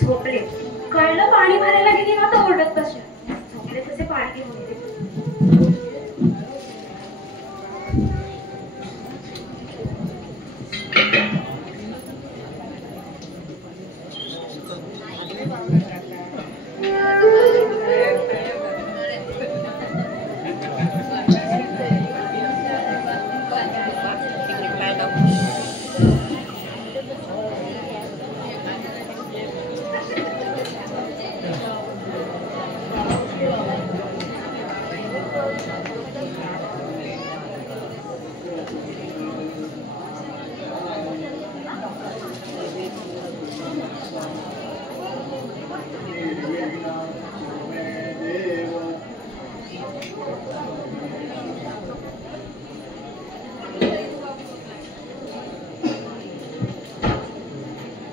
झोपले. कळलं पाणी भरायला गेली ना तर ओरडत तसे झोपले तसे पाणी घेऊन येते.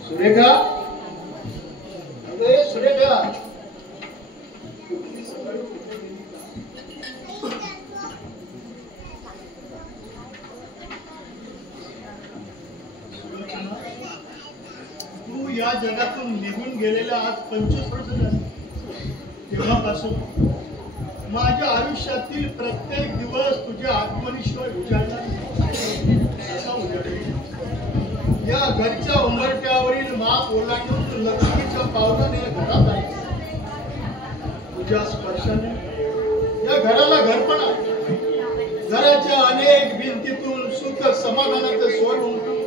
सुरेखा, अरे सुरेखा, तू या जगातून निघून गेलेल्या आज 25 वर्ष झाली. तेव्हापासून माझ्या आयुष्यातील प्रत्येक दिवस तुझ्या आठवणीशिवाय उजाडला असा उजाडला. या घरच्या उंबरठ्यावरील माप ओलांडून लक्ष्मीच्या पावलाने घरात आहे. तुझ्या स्पर्शाने या घराला घरपण आहे. घराच्या अनेक भिंतीतून सुख समाधानाचे स्वर उमटून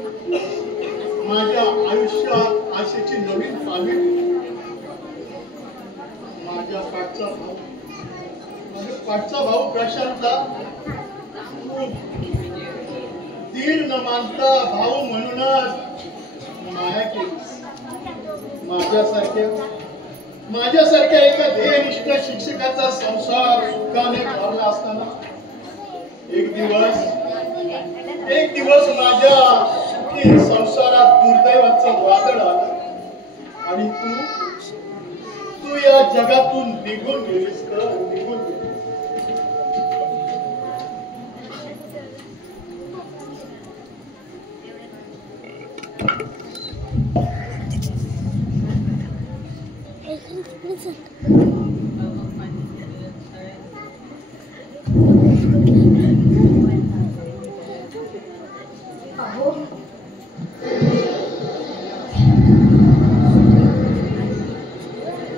माझ्या आयुष्यात आशेची नवीन पाने. माझ्या पाठचा भाऊ प्रशांतला दीर न मानता भाऊ म्हणूनच माया केली. माझ्यासारख्या एका ध्येयनिष्ठ शिक्षकाचा संसार सुखाने भरला असताना एक दिवस माझ्या सुखी संसारात दुर्दैवाचं वादळ आलं आणि तू या जगातून निघून गेलीस. निघून गेलीस.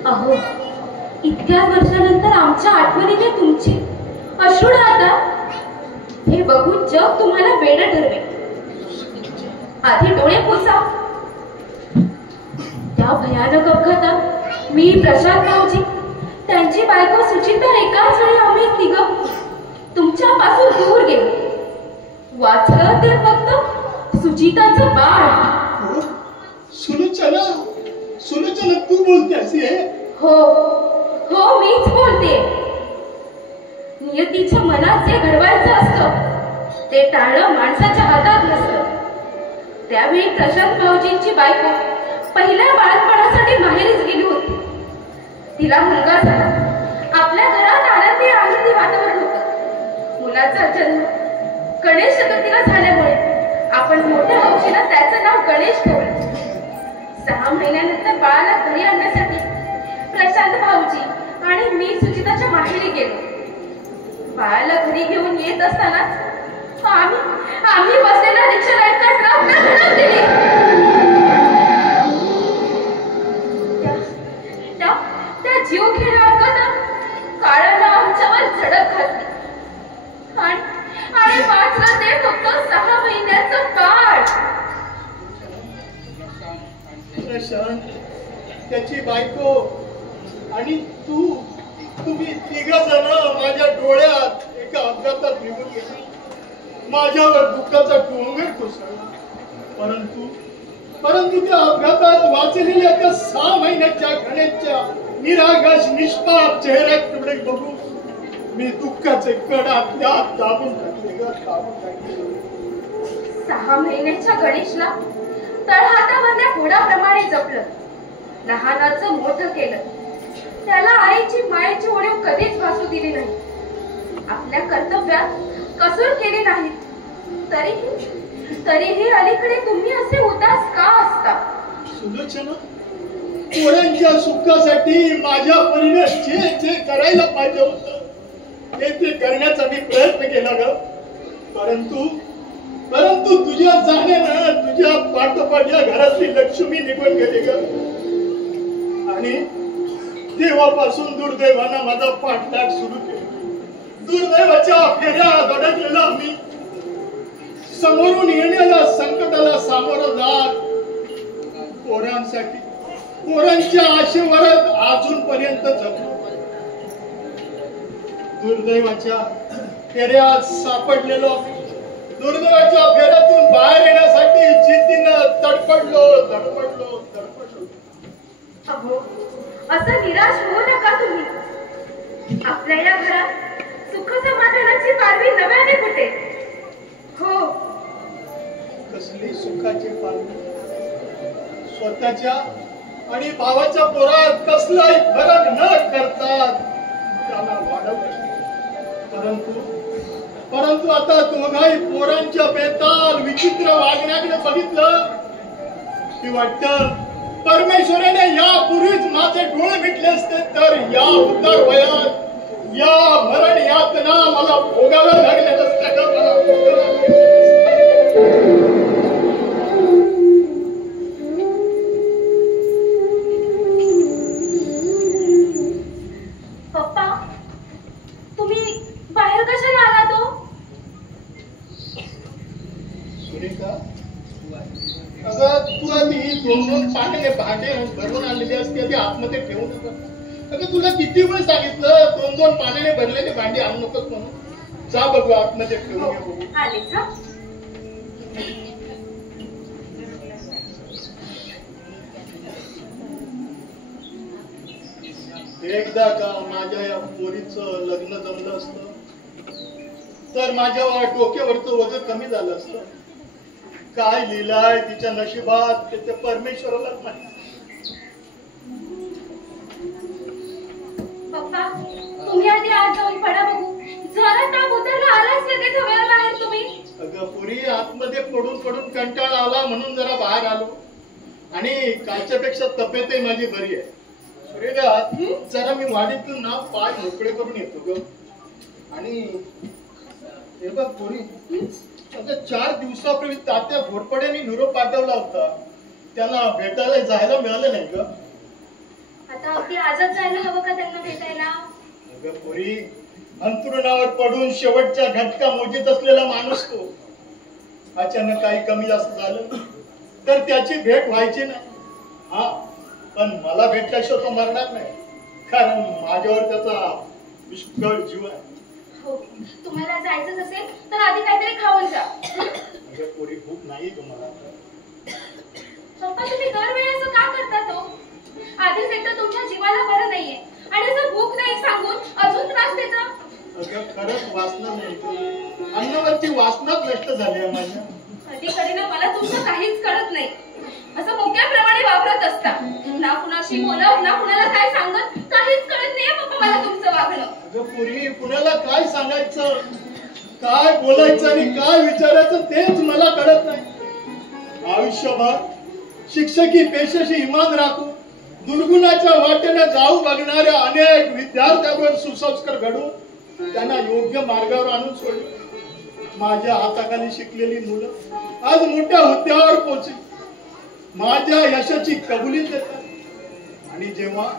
अहो, इतक्या वर्षानंतर आमच्या आठवणीने तुमची अश्रू आता हे बघून जग तुम्हाला वेडं ठरवेल. आधी डोळे पुसा. त्या भयानक अपघातात मी, प्रशांत भाऊजी, त्यांची बायको सुचिता एकाच वेळी आम्ही तिघं तुमच्यापासून दूर गेलो. वाचलं ते फक्त सुचिताचं बाळ. हो, सुलोचना, सुलोचना तू बोलतेस हे? हो हो, मीच बोलते. नियतीच्या मनात जे घडवायचं असतं ते टाळणं माणसाच्या हातात नसतं. त्यावेळी प्रशांत भाऊजींची बायको पहिल्या बाळपणासाठी माहेरीच गेली होती. तिला मुलगा झाला. आपल्या घरात आनंदी आनंदी वातावरण होतं. मुलाचा जन्म गणेश चतुर्थीला झाल्यामुळे आपण मोठ्या हौशीनं त्याचं नाव गणेश ठेवलं. 6 महिन्यानंतर बाळाला घरी आणण्यासाठी प्रशांत भाऊजी आणि मी सुचिताच्या माहेरी गेलो. बाळाला घरी घेऊन येत असतानाच आम्ही बसलेल्या रिक्षाला एका ट्रकने धडक दिली. त्या जीवघेण्या अपघातात काळाला आमच्यावर झडप घातली आणि वाचलं ते फक्त 6 महिन्याचं बाळ. प्रशांत, त्याची बायको आणि तुम्ही 3 जण माझ्या डोळ्यात एका अपघातात निघून गेला. माझ्यावर दुःखाचा डोंगर कोसळला. परंतु त्या अपघातात वाचलेल्या त्या 6 महिन्याच्या गणेशच्या निरागस निष्पाप चेहऱ्याकडे बघून मी दुःखाचे कण आपल्यात दाबून टाकले. 6 महिन्याच्या गणेशला तळहातावरल्या घोडाप्रमाणे जपलं. लहानाचं मोठं केलं. त्याला आईची मायेची ओढीव कधीच भासू दिली नाही. आपल्या कर्तव्यात कसूर केली नाही. तरीही अलीकडे तुम्ही असे उदास का असता? सुलोचना, पोरांच्या सुखासाठी माझ्या परीने जे करायला पाहिजे होतं ते करण्याचा मी प्रयत्न केला ग. परंतु तुझ्या जाण्यानं तुझ्या पाठोपाठ या घरातली लक्ष्मी निघून गेली ग. आणि तेव्हापासून दुर्दैवानं माझा पाठलाग सुरू केला. दुर्दैवाच्या फेऱ्यात अडकलेला मी समोरून येण्याला संकटाला सामोरं जात पोरांच्या आशेवरच अजूनपर्यंत जगलो. दुर्दैवाच्या फेऱ्यात सापडलेलो. दुर्दैवाच्या फेऱ्यातून बाहेर येण्यासाठी जिद्दीनं तडपडलो. अहो, असं निराश होऊ नका तुम्ही. आपल्या या घरात सुख समाधानाची पारवी नव्याने फुटे. हो, कसली सुखाची पारवी? स्वतःच्या आणि भावाच्या पोरात कसलाही फरक न करता त्याला वाढवलं. परंतु आता दोघाही पोरांच्या बेताल विचित्र वागण्याकडे बघितलं की वाटतं परमेश्वराने यापूर्वीच माझे डोळे मिटले असते तर या उतार वयात या मरण यातना मला भोगाव्या लागल्या नसत्या का? मला पप्पा, तुम्ही बाहेर कशाला आला तो? सुरेखा, अगं तू आधी 2 पाण्याने भांडे भरून आणलेली असते ती आतमध्ये ठेवू नका. अगं तुला किती वेळ सांगितलं 2 पाण्याने भरलेले भांडे आणू नकोस म्हणून. जा बघू आतमध्ये ठेवून घे बघू. आलेच हा. एकदा का माझ्या या पोरीचं लग्न जमलं असतं तर माझ्या डोक्यावरचं वजन कमी झालं असतं. काय लिहिलाय तिच्या नशिबात ते परमेश्वरालाच माहिती. पप्पा, तुम्ही आधी आत जाऊन पडा बघू. जरा ताप उतरला आलाच लगेच हव्याला बाहेर तुम्ही. अगं पुरी, आतमध्ये पडून कंटाळा आला म्हणून जरा बाहेर आलो. आणि कालच्या पेक्षा तब्येतही माझी बरी आहे. सुरेखा, जरा मी वाडीतून ना पाय मोकळे करून येतो ग. आणि हे बघ पुरी, 4 दिवसापूर्वी तात्या घोरपड्याने निरोप पाठवला होता. त्याला भेटायला जायला मिळालं नाही ग. आता अगदी आजच जायला हवं का त्यांना भेटायला? अगं पुरी, अंथरुणावर पडून शेवटच्या घटका मोजीत असलेला माणूस तो. अचानक काही कमी जास्त झालं तर त्याची भेट व्हायची नाही. हा, पण मला भेटल्याशिवाय तो मरणार नाही, कारण माझ्यावर त्याचा पुष्कळ जीव आहे. हो, तुम्हाला जायचं असेल तर आधी काहीतरी खाऊन जा. म्हणजे पोरी भूक नाही तुम्हाला. पप्पा, तुम्ही दरवेळी असं का करता? तो आधीच एकतर तुमच्या जीवाला बरं नाहीये आणि असं भूक नाही सांगून अजून त्रास देता. अगं खरंच वासना नाही, अन्नावरची वासनाच नष्ट झाली आहे माझ्या. कधी कधी ना मला तुमचं काहीच कळत नाही. असं मोक्याप्रमाणे वापरत असता, ना कुणाशी बोलत ना कुणाला काय सांगत. काहीच कळत नाहीये पप्पा मला तुमचं वागणं. अगं पोरी, कुणाला काय सांगायचं, काय बोलायचं आणि काय विचारायचं तेच मला कळत नाही. आयुष्यभर शिक्षकी पेशाशी इमान राखून दुर्गुणाच्या वाटेने जाऊ बघणाऱ्या अनेक विद्यार्थ्यांवर सुसंस्कार घडून त्यांना योग्य मार्गावर आणून सोडले. माझ्या हाताखाली शिकलेली मुलं आज मोठ्या हुद्द्यावर पोहोचली, माझ्या यशाची कबुली देतात. आणि जेव्हा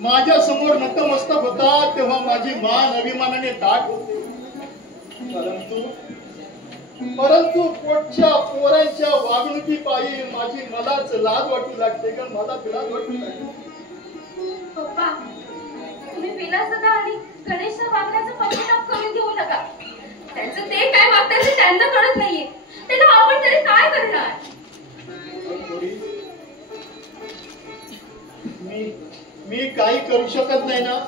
माझ्या समोर नतमस्तक होतात तेव्हा माझी मान अभिमानाने दाट होते. परंतु पोटच्या पोरांच्या वागणुकीपायी माझी मलाच लाज वाटू लागते का? मला लाज वाटू लागते. पप्पा, तुम्ही विलासदादा आणि गणेशच्या वागण्याचा पश्चाताप करून घेऊ नका. त्यांचं ते काय वागतात ते त्यांना कळत नाहीये. त्यांना आपण तरी काय करणार? मी काही करू शकत नाही ना,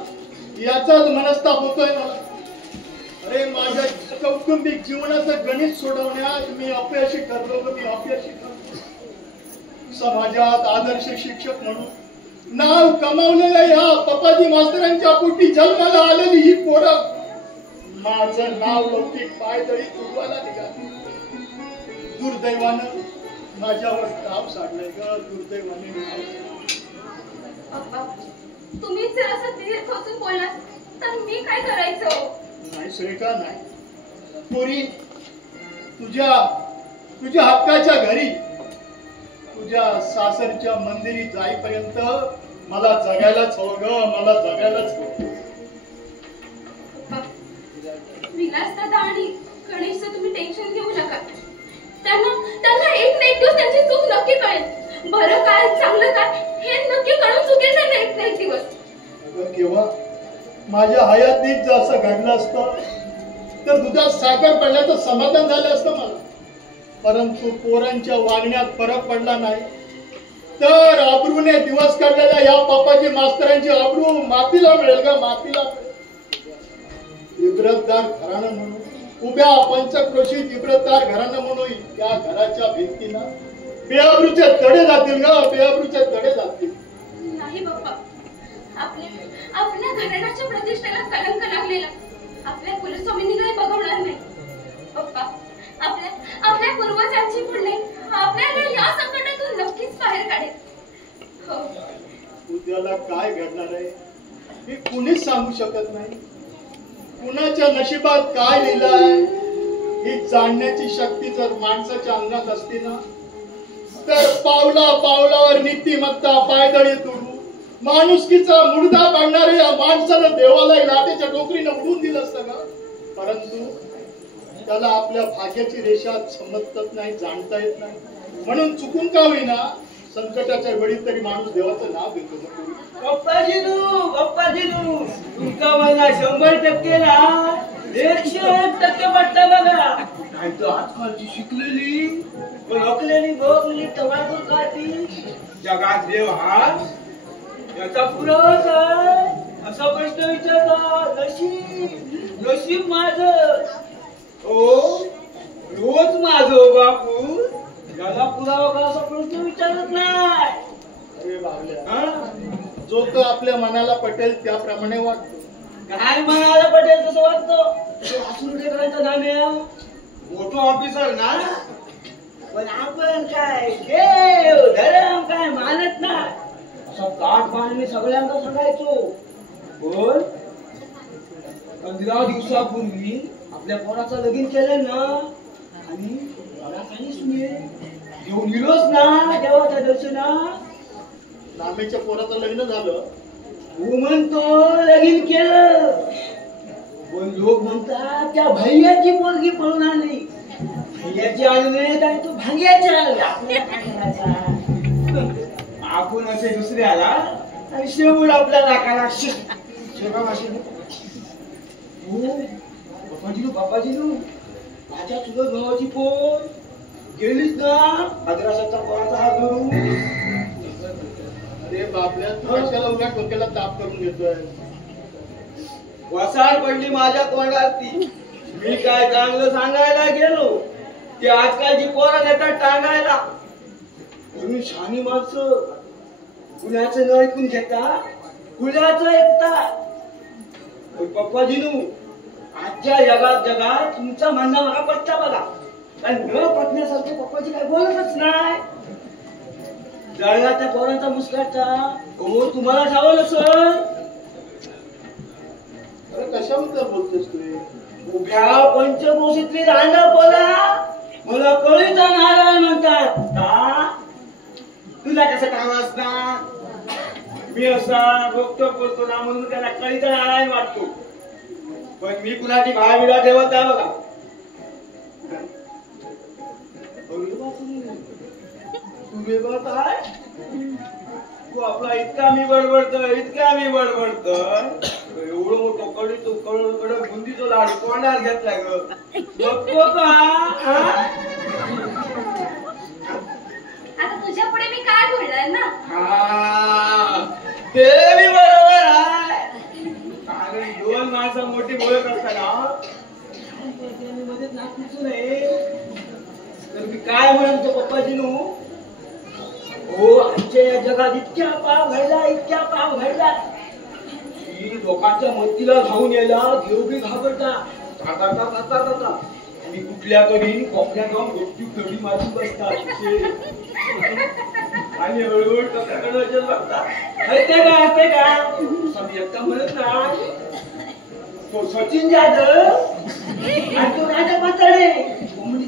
याचाच मनस्ताप होतोय मला. अरे, माझ्या कौटुंबिक जीवनाचं गणित सोडवण्यात मी अपयशी ठरलो. मी अपयशी ठरलो. समाजात आदर्श शिक्षक म्हणून नाव कमावलेल्या या पप्पाजी मास्तरांच्या पोटी जन्माला आलेली ही पोरं माझं नाव लौकिक पायदळी तुडवायला निघाली. दुर्दैवानं माझ्यावर ताप साडलंय ग. दुर्दैवाने. पप्पा, तुम्ही जर असं धीर खोचून बोललात तर मी काय करायचं? नाही सुरेखा, नाही. पोरी, तुझ्या हक्काच्या घरी, तुझ्या सासरच्या मंदिरी जाईपर्यंत मला जगायलाच हवं ग. मला जगायलाच हवं. विलासदादा आणि गणेशचं तुम्ही टेन्शन घेऊ नका. त्यांना एक ना एक दिवस त्यांची चूक नक्की कळेल. बरं काय चांगलं काय हे नक्की कळून चुकेल त्यांना एक ना एक दिवस. केव्हा माझ्या हयातीत जर असं घडलं असतं तर दुधात साखर पडल्याचं समाधान झालं असतं मला. परंतु पोरांच्या वागण्यात फरक पडला नाही तर अब्रूने दिवस काढलेल्या या पप्पाजी मास्तरांची अब्रू मातीला मिळेल का? मातीला मिळेल. इब्रतदार घराणं म्हणून, उभ्या पंचक्रोशीत इब्रतदार घराणं म्हणून त्या घराच्या भिंतीला बेअब्रूचे तडे जातील ग. बेअब्रूचे तडे जातील. नाही बाप्पा, आपल्या घराण्याच्या प्रतिष्ठेला कलंक लागलेला आपल्या कुलस्वामींनी काही बघवणार नाही. पप्पा, आपल्या पूर्वजांची पुण्य आपल्याला या संकटातून नक्कीच बाहेर काढेल. हो. उद्याला काय घडणार आहे हे कुणीच सांगू शकत नाही. कुणाच्या नशिबात काय लिहिलंय ही जाणण्याची शक्ती जर माणसाच्या अंगात असते ना तर पावला पावलावर नीतिमत्ता पायदळी तुडू माणुसकीचा मुडदा पाडणारे या माणसानं देवाला लाटेच्या डोकरीनं उडून दिलं असतं का? परंतु त्याला आपल्या भाग्याची रेषा समजत नाही, जाणता येत नाही. म्हणून चुकून का होईना संकटाच्या वेळी तरी माणूस देवाचं नाव घेतो. बाप्पाजीनू तुमचा मला 100% ना 101% वाटतं बघा. नाही तर आजकालची शिकलेली ओळखलेली भोगलेली तवाळून खाती जगात देव हा याचा पुरावा काय असा प्रश्न विचारला. नशीब माझं ओ रोज माझं बापू याला पुरावा का असा प्रश्न विचारत नाही. अरे बाबल्या, जो तो आपल्या मनाला पटेल त्याप्रमाणे वाटतो. काय मनाला पटेल तसं वाटतं. करायचं नाम्या मोठं ऑफिसर ना, पण आपण काय देव धर्म काय मानत नाही असं काठ बांधून सगळ्यांना सांगायचो. पण 15 दिवसापूर्वी आपल्या पोराचं लगीन केलं ना आणि मला काही सुने घेऊन गेलोच ना देवाच्या दर्शना. नामेच्या पोराचं लग्न झालं. तू म्हणतो लगीन केलं पण लोक म्हणतात त्या भैयाची पोरगी पळून आली. भांग्याची आणून काय तू भांग्याची आणून आपल्याला काय करायचा? आपण असे दुसरे आला आणि शेवट आपल्या नाकाला शेवा माशी बापाजीनू माझ्या तुझं भावाची पोर गेलीच ना आदराशाचा पोराचा हात धरून. अरे बापल्या तू कशाला उगा डोक्याला ताप करून घेतोय? वसाड पडली माझ्या तोंडात. मी काय चांगलं सांगायला गेलो ते आजकालची पोरं नेतात टांगायला. तुम्ही शहाणी माणसं कुणाचं न ऐकून घेता कुणाचं ऐकता. पप्पाजीनू आजच्या जगात तुमचा म्हणणं मला पटता बघा. पण न पटण्यासारखे पप्पाजी काय बोलतच नाही. जळला त्या पोरांचा मुस्काटचा हो तुम्हाला ठाव नसल. अरे कशाबद्दल बोलतोस तू? उभ्या पंचक्रोशीतली रांडा पोला मला कळीचा नारायण म्हणतात का? तुला कसं काम असणार? मी असा बघतो बोलतो ना म्हणून त्याला कळीचा नारायण वाटतो. पण मी कुणाची भाविला ठेवत आहे बघा. तू काय तू आपला इतका मी बडबडतोय एवढं मोठं कडे बुंदीचं लाडू कोणाला घेतलाय ग? बघतो का? आता तुझ्या पुढे मी काय बोलणार ना? ते मी बरोबर आहे. कारण दोन माणसं मोठी बोलत असताना मध्येच नाचूच नाही. तर मी काय म्हणतो पप्पाजीनू हो आजच्या या जगात इतक्या पाव घडला की लोकांच्या मतीला धावून यायला घेऊ घाबरता आणि कुठल्या तरी कोपऱ्या जाऊन गोष्टी थोडी मारून बसतात आणि हळूहळू टोकाकडे बघतात. ते का एकटा म्हणत नाही तो सचिन जाधव आणि तो राजा पातळे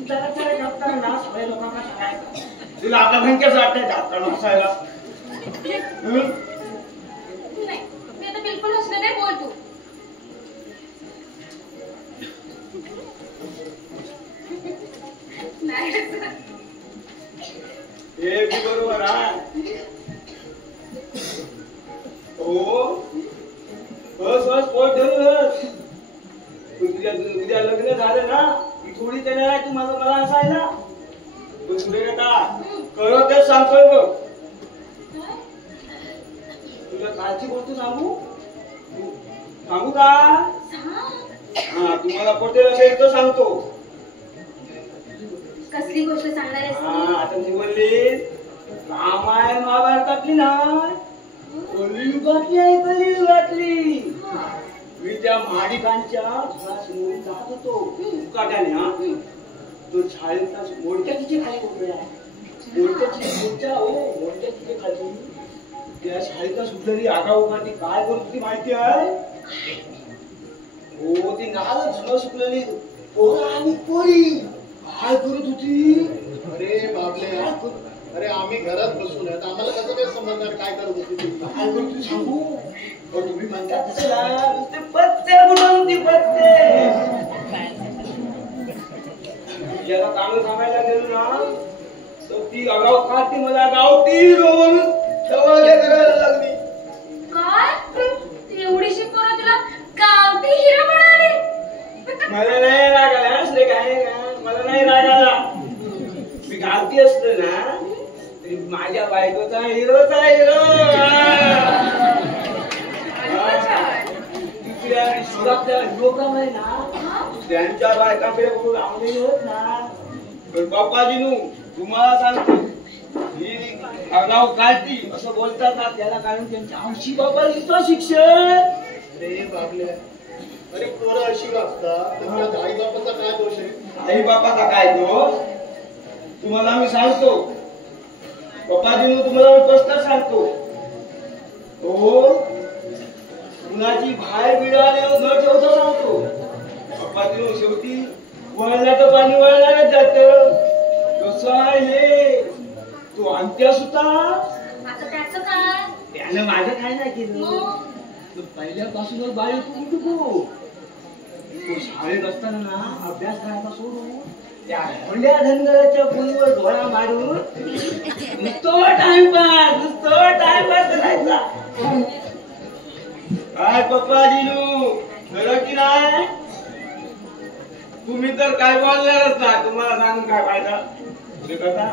सगळ्या लोकांना सांगायचा तुला आपला भंक्याच वाटतंय जाताना हसायला. नाही मी आता बिलकुल हसलं नाही. बोल तू. नाही हे बी बरोबर आहे. हो बस पोट धरूनच उद्या लग्न झालं ना की थोडी त्याने आहे तू माझं मला असायला तू पुढे का करत तेच सांगतोय बघ. तुला कालची गोष्ट सांगू का? हा तुम्हाला पटेल असेल तर सांगतो. कसली गोष्ट सांगणार आहेस? आता मी बोलली रामायण महाभारतातली ना कलियुगातली मी त्या माडिकांच्या समोर जात होतो मुकाट्याने. हा तो छाळीचा मोडक्या तिथे खाली उभ्या मोडक्या तिथे खाली त्या शाळेचा सुटलेली आगाऊ ती काय करत होती माहिती आहे? हो ती नारळ झुला सुटलेली पोरं आणि पोरी काय करत होती? अरे बापले अरे आम्ही घरात बसून आहेत आम्हाला कसं काय समजणार काय करत होती? काय करत होती सांगू? तुम्ही म्हणता तसं ते पत्ते बुडवून ती पत्ते ज्याला चांगलं सांगायला गेलो ना तर ती आगाऊ खाती मला गावठी रोवून सवाग्या करायला लागली. काय एवढीशी पोरं तुला गावठी हिरो म्हणाले? मला नाही राग आला असले काय मला नाही राग आला. मी गावठी असतो ना तरी माझ्या बायकोचा हिरोचा हिरो. तिथल्या सुरातल्या लोकांमध्ये ना त्यांच्या बायकाकडे बघून आवडलेली होत ना. पण बाप्पाजीनू तुम्हाला सांगतो ही आगाऊ काढती असं बोलतात ना त्याला कारण त्यांच्या औशी बाबा लिहितो शिक्षण. अरे बापले अरे पोरं अशी वागतात तर त्यात आई बापाचा काय दोष आहे? आई बापाचा काय दोष तुम्हाला मी सांगतो. पप्पाजीनू तुम्हाला मी स्पष्ट सांगतो. हो कुणाची बाहेर बिडाने न ठेवता सांगतो. पप्पाजीनू शेवटी वळण्याचं पाणी वळणारच जात. कसं आहे तू अंत्या सुद्धा आता त्याचं काय? त्यानं माझं काय नाही केलं. पहिल्यापासूनच बाई तू तो शाळेत असताना ना अभ्यास करायचा सोडून त्या भोंड्या धनगराच्या फोनवर डोळा मारून नुसतो टाइमपास करायचा. काय पप्पा दिनू खरं की नाही? तुम्ही तर काय बोलणारच ना, तुम्हाला सांगून काय फायदा. कसा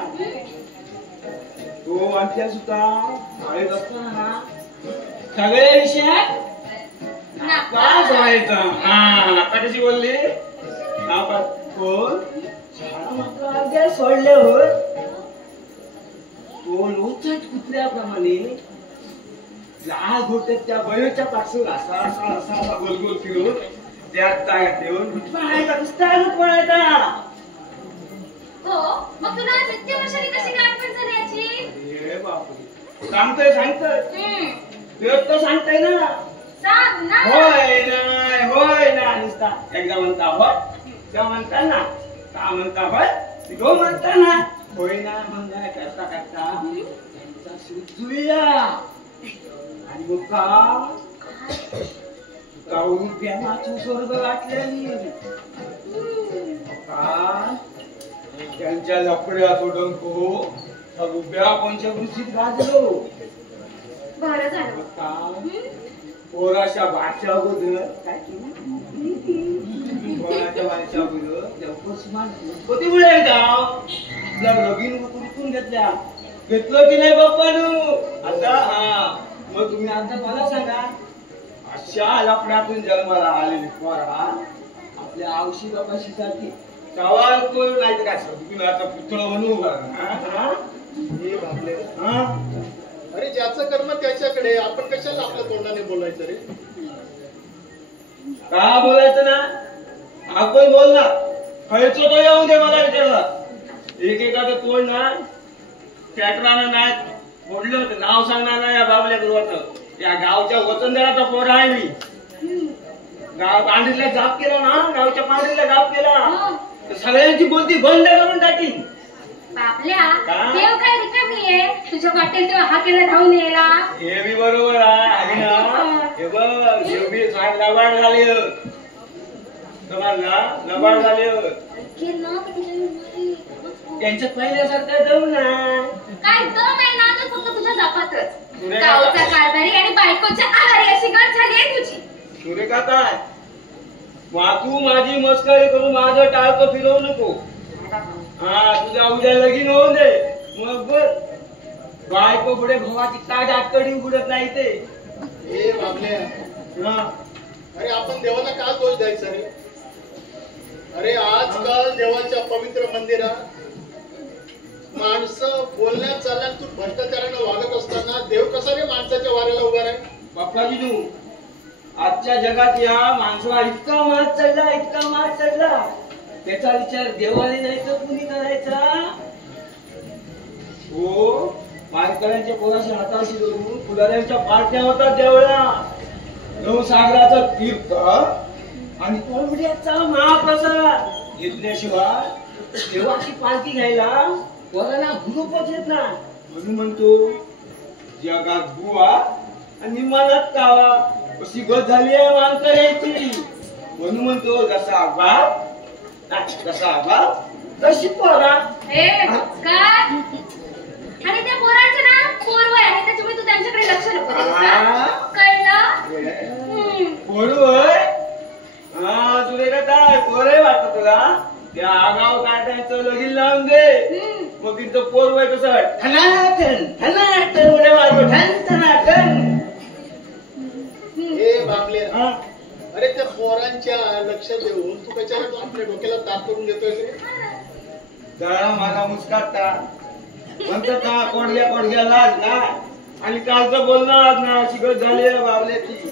तो आणखी सुद्धा शाळेत असताना ना सगळे विषयात नापास व्हायचा. आता कशी बोलली नापास कोण? शाळा मात्र अभ्यास सोडले होत. तो लोचट कुत्र्याप्रमाणे लाल घोट्यात त्या बळीच्या पासून असा असा असा असा गोल गोल फिरून त्यात तायात देऊन लुटवायचा लुटवायचा. हो, मग तुला आज इतक्या वर्षांनी कशी काय आठवण झाली याची? हे बापरे, सांगतोय तेच तर सांगताय ना. सांग ना. होय ना नुसता एकदा म्हणता होय, त्या म्हणता ना, का म्हणता होय, तो म्हणता ना, होय ना म्हणता करता करता त्यांचा सूत जुळला आणि मग का प्रेमाचं स्वर्ग गाठलेली. त्यांच्या लपड्यात डंको उभ्या पंचवृत्तीत गाजलो. बरं झालं. पोराच्या भाषा अगोदर काय केलं? पोराच्या भाषा अगोदर गणपती मुळे गाव आपल्या लगीन उतरून घेतलं की नाही बाप्पानू? आता मग तुम्ही आता मला सांगा, अशा लफड्यातून जन्माला आलेली पोरा आपल्या आवशी बापाशीसाठी गावात कोण नाही तर काय तुम्ही आता पुतळा म्हणून हे बापले. अरे ज्याचं कर्म त्याच्याकडे, आपण कशाला आपल्या तोंडाने बोलायचं रे? का बोलायचं ना? आपण बोल ना, खर्च तो येऊन दे मला विचारला. एकेकाचं तोंड ना ट्रॅक्टरानं नाही फोडलं होतं, नाव सांगणार नाही या बाबल्या गृहाचं. या गावच्या वतनदाराचा पोर आहे मी. गाव पांढरीला जाप केला ना, गावच्या पांढरीला जाप केला तर सगळ्यांची बोलती बंद करून टाकी. बापल्या, देव काय रिकामी आहे? तुझ्या वाटेल तेव्हा हा केला धावून यायला. हे बी बरोबर आहे ना. हे बघ, हे बी लबाड झाले तुम्हाला, लबाड झाले. त्यांच्यात पहिल्यासारखं दम नाही. काय दम आहे ना, तर फक्त तुझ्या जापातच. गावचा कारभारी आणि बायकोच्या आहारी अशी गत झाली आहे तुझी. सुरेखा काय तू माझी मस्करी करून माझं टाळकं फिरवू नको. तुझ्या उद्या लगीन होऊन दे, मग बघ बायको पुढे भावाची ताज आतडी उघडत नाही ते. हे बाबल्या, अरे आपण देवाला का दोष द्यायचा रे? अरे आजकाल देवाच्या पवित्र मंदिरात माणसं बोलण्यात चालण्यात भ्रष्टाचारानं वागत असताना देव कसा रे माणसाच्या वाऱ्याला उभा राहील? बाप्पाजी, आजच्या जगात या माणसाला इतका मात चढला त्याचा विचार देवाने नाही तर कुणी करायचा? हो, मानकऱ्यांच्या पोराच्या हाताशी धरून फुलाऱ्यांच्या पार्ट्या होतात देवळा. नवसागराचा तीर्थ आणि कोंबड्याचा महाप्रसाद घेतल्याशिवाय देवाची पालखी घ्यायला पोरांना हुरूपच येत नाही. म्हणून म्हणतो जगात बुवा आणि मनात कावा अशी गत झाली आहे मानकऱ्यांची. म्हणून म्हणतो जसा बाप तशी पोरा. काय? आणि त्या पोरांचं नाव पोरव आहे, त्याच्यामुळे तू त्यांच्याकडे लक्ष नको देऊ. कळलं? पोरवय तुला काय पोरय वाटत तुला? त्या आगाव काढायचं लगीन लावून दे, मग तिथं पोरवय कसं ठणाठण उड्या मारतो ठण. हे बाबले, अरे त्या पोरांच्या लक्ष देऊन तू कशाला आपल्या डोक्याला ताप करून देतोय रे? जरा मला मुस्काटता म्हणतात ना, कोडग्या लाज ना. आणि कालचं बोलणं आज ना शिकत झाली बाबल्याची.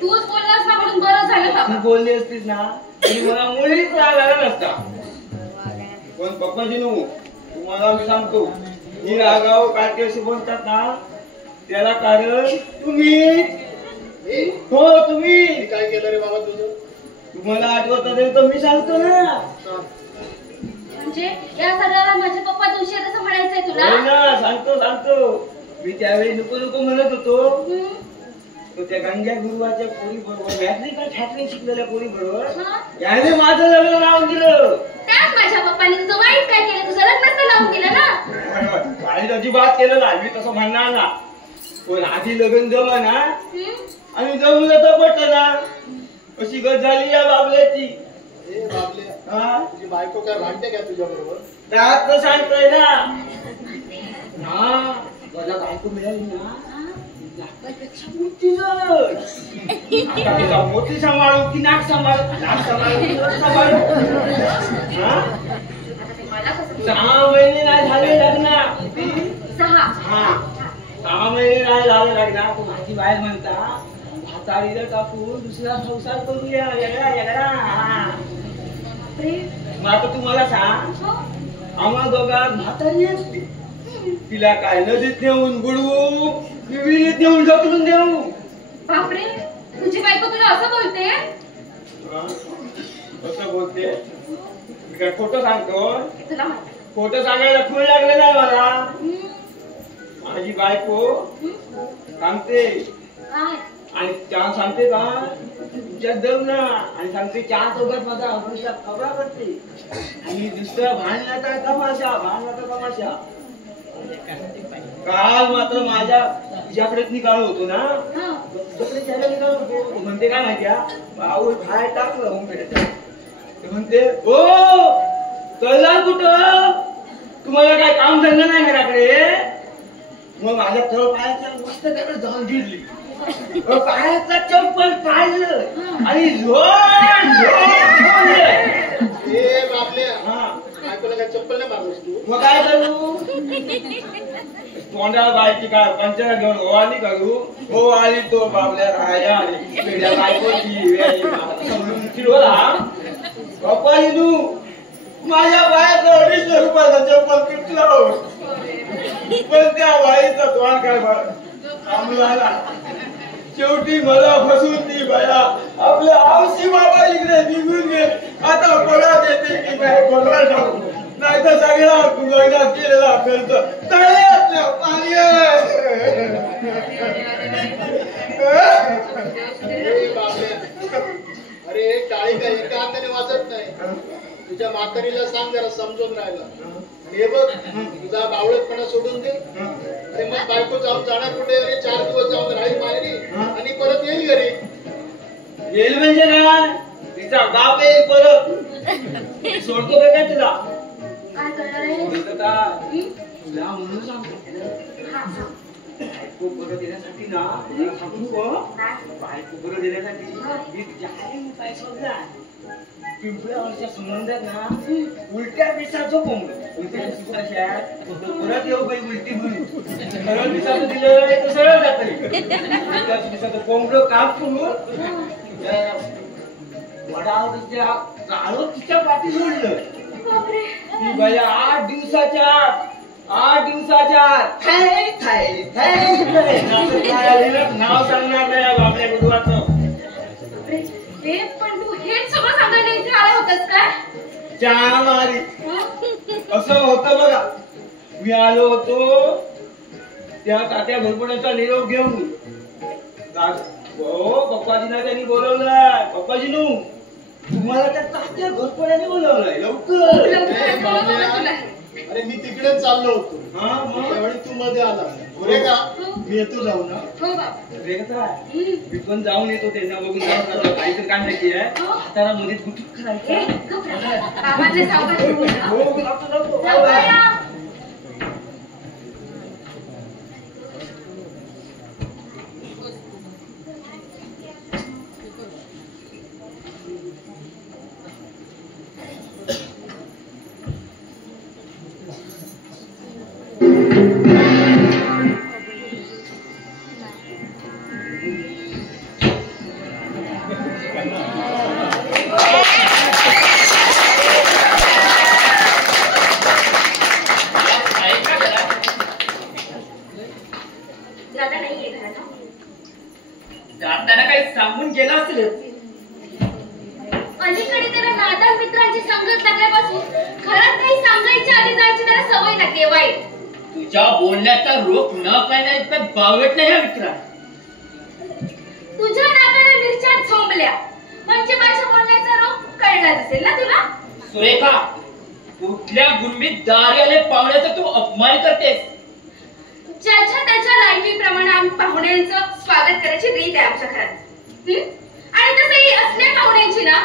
तूच बोललास ना म्हणून बरं झालं बाबा. तू बोलली असतीस ना तरी मला मुळीच राग आला नसता. पण पप्पाजीनू, तुम्हाला मी सांगतो, ही रागाव काटेशी बोलतात ना त्याला कारण तुम्ही. हो, तुम्ही काय केलं रे बाबा तुझं? तुम्हाला आठवत असेल तर मी सांगतो ना. म्हणजे या सगळ्याला माझे पप्पा दोषी आहेत असं म्हणायचंय तुला? सांगतो. मी त्यावेळी नको म्हणत होतो, तो त्या गंग्या गुरुवाच्या पोरी बरोबर यातली का छात्री शिकलेल्या पोरी बरोबर हा? याने माझं लग्न लावून दिलं. त्यात माझ्या पप्पाने तुझं वाईट काय केलं? तुझं लग्न लावून दिलं ना. वाईट अजिबात केलं ना, मी तसं म्हणणार ना. पण आधी लग्न जमलं ना आणि जमलं तर पटलं ना. अशी गत झाली या बाबल्याची. ए बाबल्या, हा तुझी बायको काय भांडते का तुझ्या बरोबर? त्यात तर सांगतोय ना. हा मला बायको मिळाली ना, लाकडापेक्षा मोठी जड. आता तिला मोठी सांभाळू की नाक सांभाळू? नाक सांभाळू की नथ सांभाळू? हा? मला कसं 6 महिने नाही झाले लग्न. सहा. हा 6 महिने नाही झाले लग्न. तू माझी बाहेर म्हणता म्हातारीला टाकून दुसरा संसार करूया. वेगळा वेगळा. मग आता तुम्हाला सांग, आम्हा दोघात म्हातारी असते. तिला काय नदीत नेऊन बुडवू, विहिरीत नेऊन ढकलून देऊ? बापरे, तुझी बायको तुला असं बोलते? कसं बोलते? मी काय खोटं सांगतो? तुला माहिती. खोटं सांगायला खूळ लागले नाही मला. माझी बायको सांगते काय? आणि चहा सांगते का तुमच्या दम ना, आणि सांगते चहा सोबत माझा अमृषा खबरा करते. आणि दुसरा भांडणाचा तमाशा, भांडणाचा तमाशा. काल मात्र माझ्या तिच्याकडेच निघालो होतो ना, तिच्याकडे त्याला निघालो होतो. म्हणते काय माहितीया, पाऊल बाहेर टाकलं उंबेड्याच्या. ते म्हणते ओ चला कुठं, तुम्हाला काय काम धंदा नाही घराकडे? मग माझ्या तळ पायाच्या मस्त त्याकडे जाऊन गिरली. पायाचा चप्पल काढलं आणि ए बाबल्या, हा बायकोला काय चप्पल नाही मारलोस तू? मग काय करू? तोंडाला बायची काय पंचायत घेऊन ओवाली करू? हो आली तो बाबल्या राजा आणि बायकोची समजून फिरवला. बाप्पा इनू माझ्या बायाचा 250 रुपयाचा चप्पल तुटला. पण त्या बाईचा तोंड काय थांबला. शेवटी मला फसून ती बाया आपल्या आवशी बाबा इकडे निघून गेले. आता कोणा देते की काय कोणाला टाकू? नाही तर सगळा तुला केलेला खर्च तळ्यातल्या पाणी. अरे टाळी काय एका हाताने वाजत नाही. तुझ्या म्हातारीला सांग जरा समजून राहायला. हे बघ, तुझा बावळतपणा सोडून दे. अरे मग बायको जाणार कुठे? अरे 4 दिवस जाऊन राहील माहेरी आणि परत येईल घरी. येईल म्हणजे काय? तिचा बाप येईल परत. सोडतो का काय तुला? काय करणार आहे? तुला म्हणून सांगतो, बायको परत येण्यासाठी ना तुला सांगू का? बायको परत येण्यासाठी मी जाहीर उपाय शोधला. पिंपळावरच्या संबंधात ना उलट्या पिसाचं कोंबड. उलट्या पिसाचं कशा परत येऊ बाई उलटी म्हणून. सरळ पिसाचं दिलं तर सरळ जात. उलट्या पिसाचं कोंबड काम करून वडाच्या काळो तिच्या पाठी सोडलं. ती बाया 8 दिवसाच्या नाव सांगणार नाही आपल्या गुरुवाचं. पण तू हेच सगळं सांगायला इथे आला होतास काय? चहा मारी असं होतं बघा. मी आलो होतो त्या तात्या घरपड्याचा निरोप घेऊन. हो पप्पाजींना त्यांनी बोलवलंय. पप्पाजीनू तुम्हाला त्या तात्या घरपड्याने बोलवलंय. लवकर. अरे मी तिकडेच चाललो होतो. हा मग त्यावेळी तू मध्ये आला. बरे का? मी येतो जाऊ ना. हो बाबा. मी पण जाऊन येतो त्यांना बघून. जाऊन काहीतरी काढण्याची आहे. हाताला मध्ये गुटूक करायचं. बाबांना सावकाश बोल. हो जाताना काही सांगून गेला असेल. अलीकडे त्याला नादान मित्रांची संगत लागल्यापासून घरात काही सांगायच्या आधी जायची त्याला सवय लागली वाईट. तुझ्या बोलण्याचा रोख न करण्या इतकं बावळट नाही हा मित्रा. तुझ्या नाकाने मिरच्या झोंबल्या म्हणजे माझ्या बोलण्याचा रोग कळला असेल ना तुला? सुरेखा, कुठल्या गुरमीत दारी आले पाहुण्याचा तू अपमान करतेस? ज्याच्या त्याच्या लायकीप्रमाणे आम्ही पाहुण्यांचं स्वागत करायची रीत आहे आमच्या घरात. आणि तसंही असल्या पाहुण्यांची ना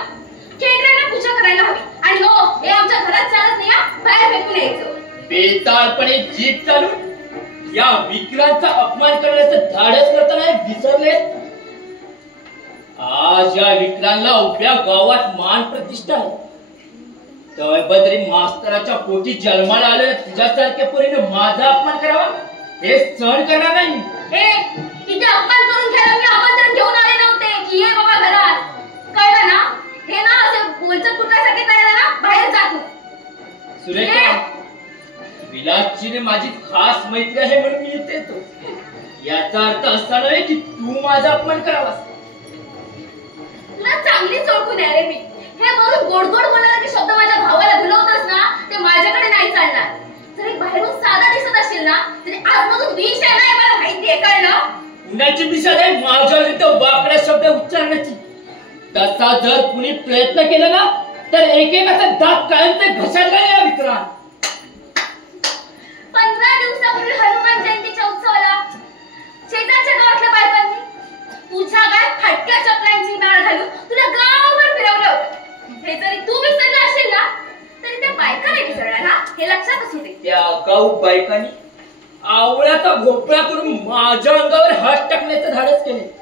केटरांना पूजा करायला हवी. आणि हो, हे आमच्या घरात चालत नाही, बाहेर फेकून यायचं. बेताळपणे जीभ चालून या विक्रांतचा अपमान करण्याचं धाडस करताना विसरले. आज या विक्रांतला उभ्या गावात मान प्रतिष्ठा आहे. तळभद्री मास्तराच्या पोटी जन्माला आलेल्या तुझ्यासारख्या पोरीने माझा अपमान करावा हे सहन करणार नाही. इथे अपमान करून घ्यायला मी आमंत्रण घेऊन आले नव्हते की ये बाबा घरात. कळलं ना? हे ना असे बोलचं कुत्र्यासारखे करायला ना बाहेर जातो. सुरेखा, विलासची माझी खास मैत्री आहे म्हणून मी येते तो. याचा अर्थ असा नव्हे की तू माझा अपमान करावास. तुला चांगलीच ओळखून आहे रे मी. हे बोलून गोड गोड बोलणारे शब्द माझ्या भावाला भुलवतोस ना, ते माझ्याकडे नाही चालणार. जरी बाहेरून साधा दिसत असेल ना तरी आतमधून विष आहे ना, हे मला माहितीये. कळलं? कुणाची दिशा नाही माझ्या विरुद्ध वाकड्या शब्द उच्चारण्याची. तसा जर कुणी प्रयत्न केला ना तर एकेकाचा दात कायमचे घशातला या विक्रांत. 15 दिवसापूर्वी हनुमान जयंतीच्या उत्सवाला शेजारच्या गावातल्या बायकांनी तुझ्या गायत फाटक्या चपलांची माळ घालून तुला गावभर फिरवलं होतं. हे जरी तू विसरला असेल ना तरी त्या बायका नाही विसरणार ना, हे लक्षात असू दे. त्या गाऊ बायकांनी आवळ्याचा भोपळा करून माझ्या अंगावर हात टाकण्याचं धाडस केले.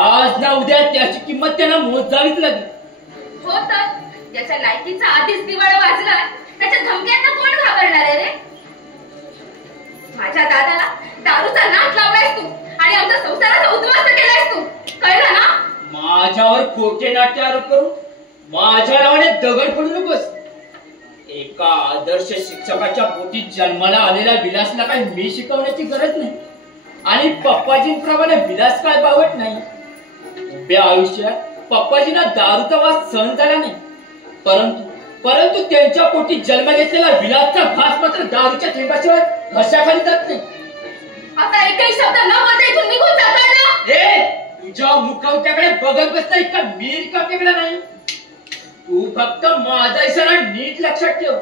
आज ना उद्या त्याची किंमत त्यांना मोजावीच लागेल. हो तर ज्याच्या लायकीचा आधीच दिवाळा वाजलाय त्याच्या धमक्यांना कोण घाबरणार आहे रे? माझ्या दादाला दारूचा नाच लावलायस तू आणि आमच्या संसाराचा उद्ध्वस्त केलायस तू. कळलं ना? माझ्यावर खोटे नाट्य आरोप करून माझ्या नावाने दगड पडू नकोस. एका आदर्श शिक्षकाच्या पोटी जन्माला आलेल्या विलासला काही मी शिकवण्याची गरज नाही आणि पप्पाजींप्रमाणे विलास काय बावट नाही. उभ्या आयुष्यात पप्पाजींना दारूचा वास सहन झाला नाही, परंतु त्यांच्या पोटी जन्म घेतलेला विलासचा घास मात्र दारूच्या थेंबाशिवाय घशाखाली जात नाही. आता एकही शब्द न बोलता इथून निघून जाता ना. तुझ्या मुखवट्याकडे बघत बसता इतका मी रिकाम्याकडे नाही. तू फक्त माझा इशारा नीट लक्षात ठेव.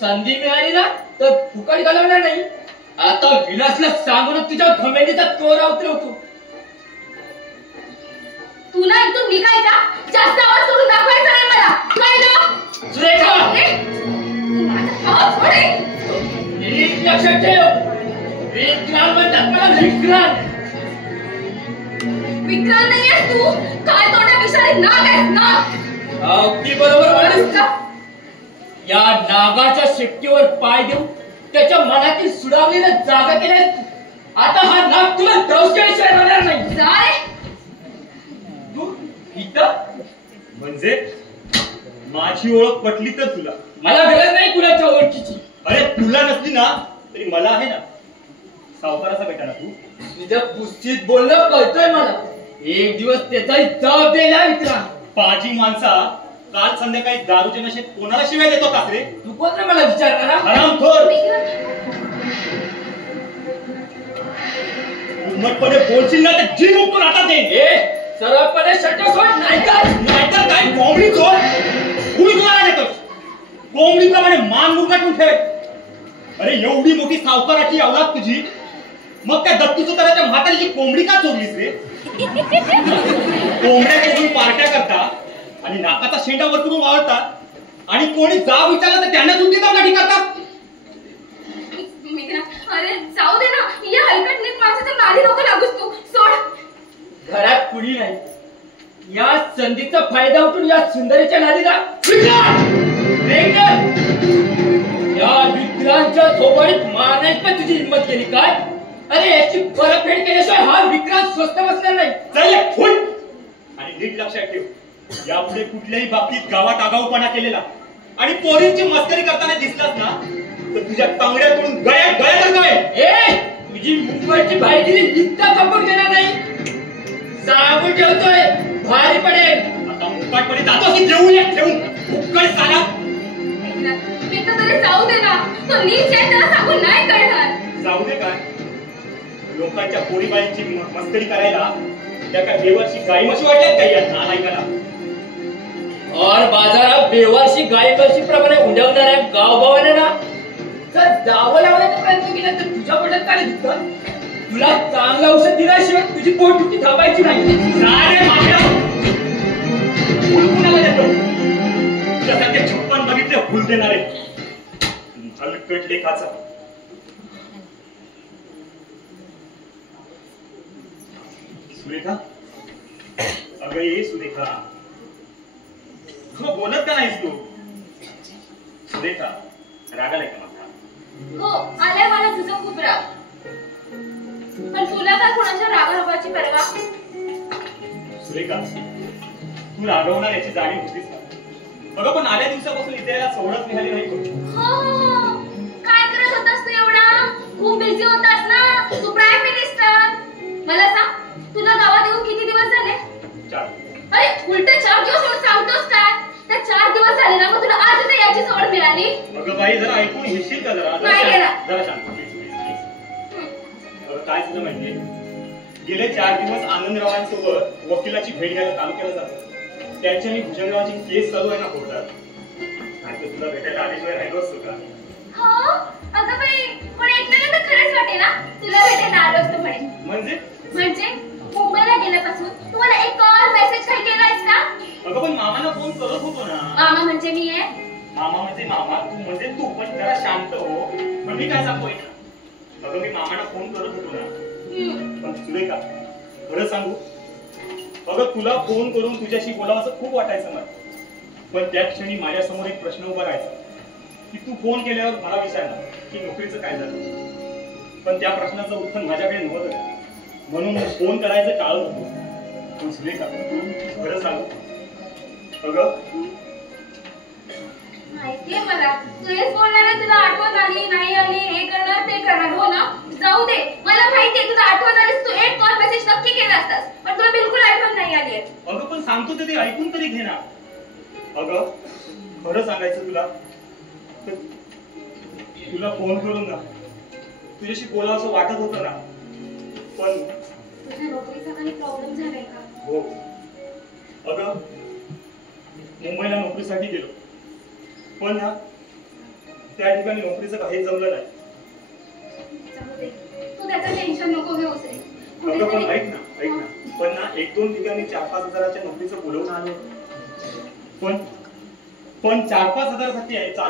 संधी मिळाली ना तर फुकट घालवणार नाही. आता विलासला सांगून तुझ्या घमेंडीचा तोरा उतरवतो. तुला इथून निघायचा, जास्त आवाज करून दाखवायचा नाही मला. कळलं? सुरेखा, नीट लक्षात ठेव. विक्रांत म्हणतात मला विक्रांत. विक्रांत नाही आहेस तू. काय तोंडा विषारी नाग आहेस ना. अगदी बरोबर म्हणालीस. या नागाच्या शेपटीवर पाय देऊन त्याच्या मनातील सुडावलेला जागा केल्यास. आता हा नाग तुला दौशल्याशिवाय राहणार नाही. जाय तू इथं म्हणजे माझी ओळख पटली तर तुला? मला गरज नाही कुणाच्या ओळखीची. अरे तुला नसली ना तरी मला आहे ना. सावकाराचा बेटा ना तू. तुझ्या पुस्तीत बोलणं कळतोय मला. एक दिवस त्याचाही जबाब द्यायला विक्रांत. पाजी माणसा, काल संध्याकाळी दारूच्या नशेत कोणाला शिवाय देतो का रे? तू कोण रे मला विचारणारा? हरामखोर. उद्धटपणे बोलशील ना तर जीव उपटून हातात देईन. सरळपणे शर्ट सोड. नाहीतर काय कोंबडी सोड. कुणी कोणाला देतोस? कोंबडीप्रमाणे मान मुरगाटून ठेव. अरे एवढी मोठी सावकाराची अवलाद तुझी, मग त्या दत्तू सुताराच्या म्हातारीची कोंबडी का चोरलीस रे? कोंबड्या चोरून पार्ट्या करतात आणि नाकाचा शेंडा वर करून वावरतात आणि कोणी जाव विचारलं तर त्यांना सुट्टी दमदाटी करतात. अरे जाऊ दे ना. या हलकट नीट माणसाच्या नादी नको लागूस तू. सोड. घरात कुणी नाही. या संधीचा फायदा उठून या सुंदरीच्या नादीला या विक्रांतच्या थोबाडीत मारण्यात पण तुझी हिंमत केली काय? अरे याची परतफेड केल्याशिवाय हा विक्रांत स्वस्त बसणार नाही. आणि नीट लक्षात ठेव, यापुढे कुठल्याही बाबतीत गावात आगाऊपणा केलेला आणि पोरींची मस्करी करताना दिसलास ना तर तुझ्या तांगड्याकडून गळ्यात काय तुझी मुंबईची भाईगिरी इतका कपूर घेणार नाही. सांगून ठेवतोय, भारी पडेल. आता मुकाटपणे जातो की जेवून ठेवून उकड साला. मित्र तरी जाऊ दे ना. तो नीच आहे, त्याला सांगून नाही कळणार. जाऊ दे काय? लोकांच्या पोरीबाईंची मस्करी करायला त्या काय बेवारशी गाई म्हशी वाटल्यात काही यांना ऐकायला. और बाजारात बेवारशी गाई म्हशी प्रमाणे उंडवणाऱ्या गावभावाने ना जर दावं लावण्याचा प्रयत्न केला तर तुझ्या पोटात काय दुखतं? तुला चांगलं औषध दिल्याशिवाय तुझी पोटदुखी थांबायची नाही. अरे मागल्या फुल कुणाला देतो? तुझ्यासारखे 56 बघितले फुल देणारे हलकट लेखाचा. सुरेखा, अगं ये सुरेखा, तू बोलत का नाहीस तू? सुरेखा, राग आलाय का माझा? हो, आलाय मला तुझा खूप राग. पण तुला काय कोणाच्या रागारागाची परवा? सुरेखा, तू रागवणार याची जाणीव होतीच ना. अगं पण आल्या दिवसापासून इथे यायला सवडच निघाली नाही. हो, काय करत होतास तू एवढा? खूप बिझी होतास ना तू, प्राईम मिनिस्टर. मला सांग, तुला गावात येऊन किती दिवस झाले? 4. अरे उलट 4 दिवस म्हणून सांगतोस काय? त्या 4 दिवस झाले ना, मग तुला आज तर याची सवड मिळाली. अगं बाई, जरा ऐकून घेशील का? नाही घेणार. जरा शांत. अगं काय झालं माहितीये, गेले 4 दिवस आनंदरावांसोबत वकिलाची भेट घ्यायला काम केलं जातं. त्यांच्या आणि भुजंगरावांची केस चालू आहे ना कोर्टात. नाही तर तुला भेटायला आल्याशिवाय राहिलो असतो का? हो, अगं बाई, पण ऐकलं तर खरंच वाटे ना तुला भेटायला आलो असतो म्हणे. म्हणजे मुंबईला गेल्यापासून तुम्हाला एक कॉल मेसेज काही केलायस का? अगं पण मामाला फोन करत होतो ना. मामा म्हणजे मी आहे. मामा म्हणजे मामा, तू म्हणजे तू. पण जरा शांत हो. पण मी काय सांगतोय ना, अगं मी मामाला फोन करत होतो ना. पण सुरेखा, खरं सांगू, अगं तुला फोन करून तुझ्याशी बोलावं असं खूप वाटायचं मला. पण त्याच क्षणी माझ्यासमोर एक प्रश्न उभा राहायचा की तू फोन केल्यावर मला विचारणार की नोकरीचं काय झालं. पण त्या प्रश्नाचं उत्तर माझ्याकडे नव्हतं, म्हणून फोन करायचं टाळत होतो. पण सुरेखा, खरं सांगू, अगं माहितीये मला, तू हेच बोलणार आहे. तुला आठवण आली नाही आली, हे करणार ते करणार. हो ना, जाऊ दे. मला माहितीये तुला आठवण आलीस, तू एक कॉल मेसेज नक्की केला असतास. पण तुला बिलकुल आठवण नाही आली आहे. अगं पण सांगतो ते ऐकून तरी घे ना. अगं खरं सांगायचं तुला तर तुला फोन करून ना तुझ्याशी बोलावं असं वाटत होतं ना. पण तुझ्या नोकरीचा काही प्रॉब्लेम झालाय का? हो, अगं मुंबईला नोकरीसाठी गेलो, पण ना त्या ठिकाणी नोकरीचं काही जमलं नाही. जाऊ दे, तू त्याचं टेन्शन नको घेऊस रे. अगं पण ऐक ना. पण ना 1-2 ठिकाणी 4-5 हजाराच्या नोकरीचं बोलवून आलो. पण 4-5 हजारासाठी 8-10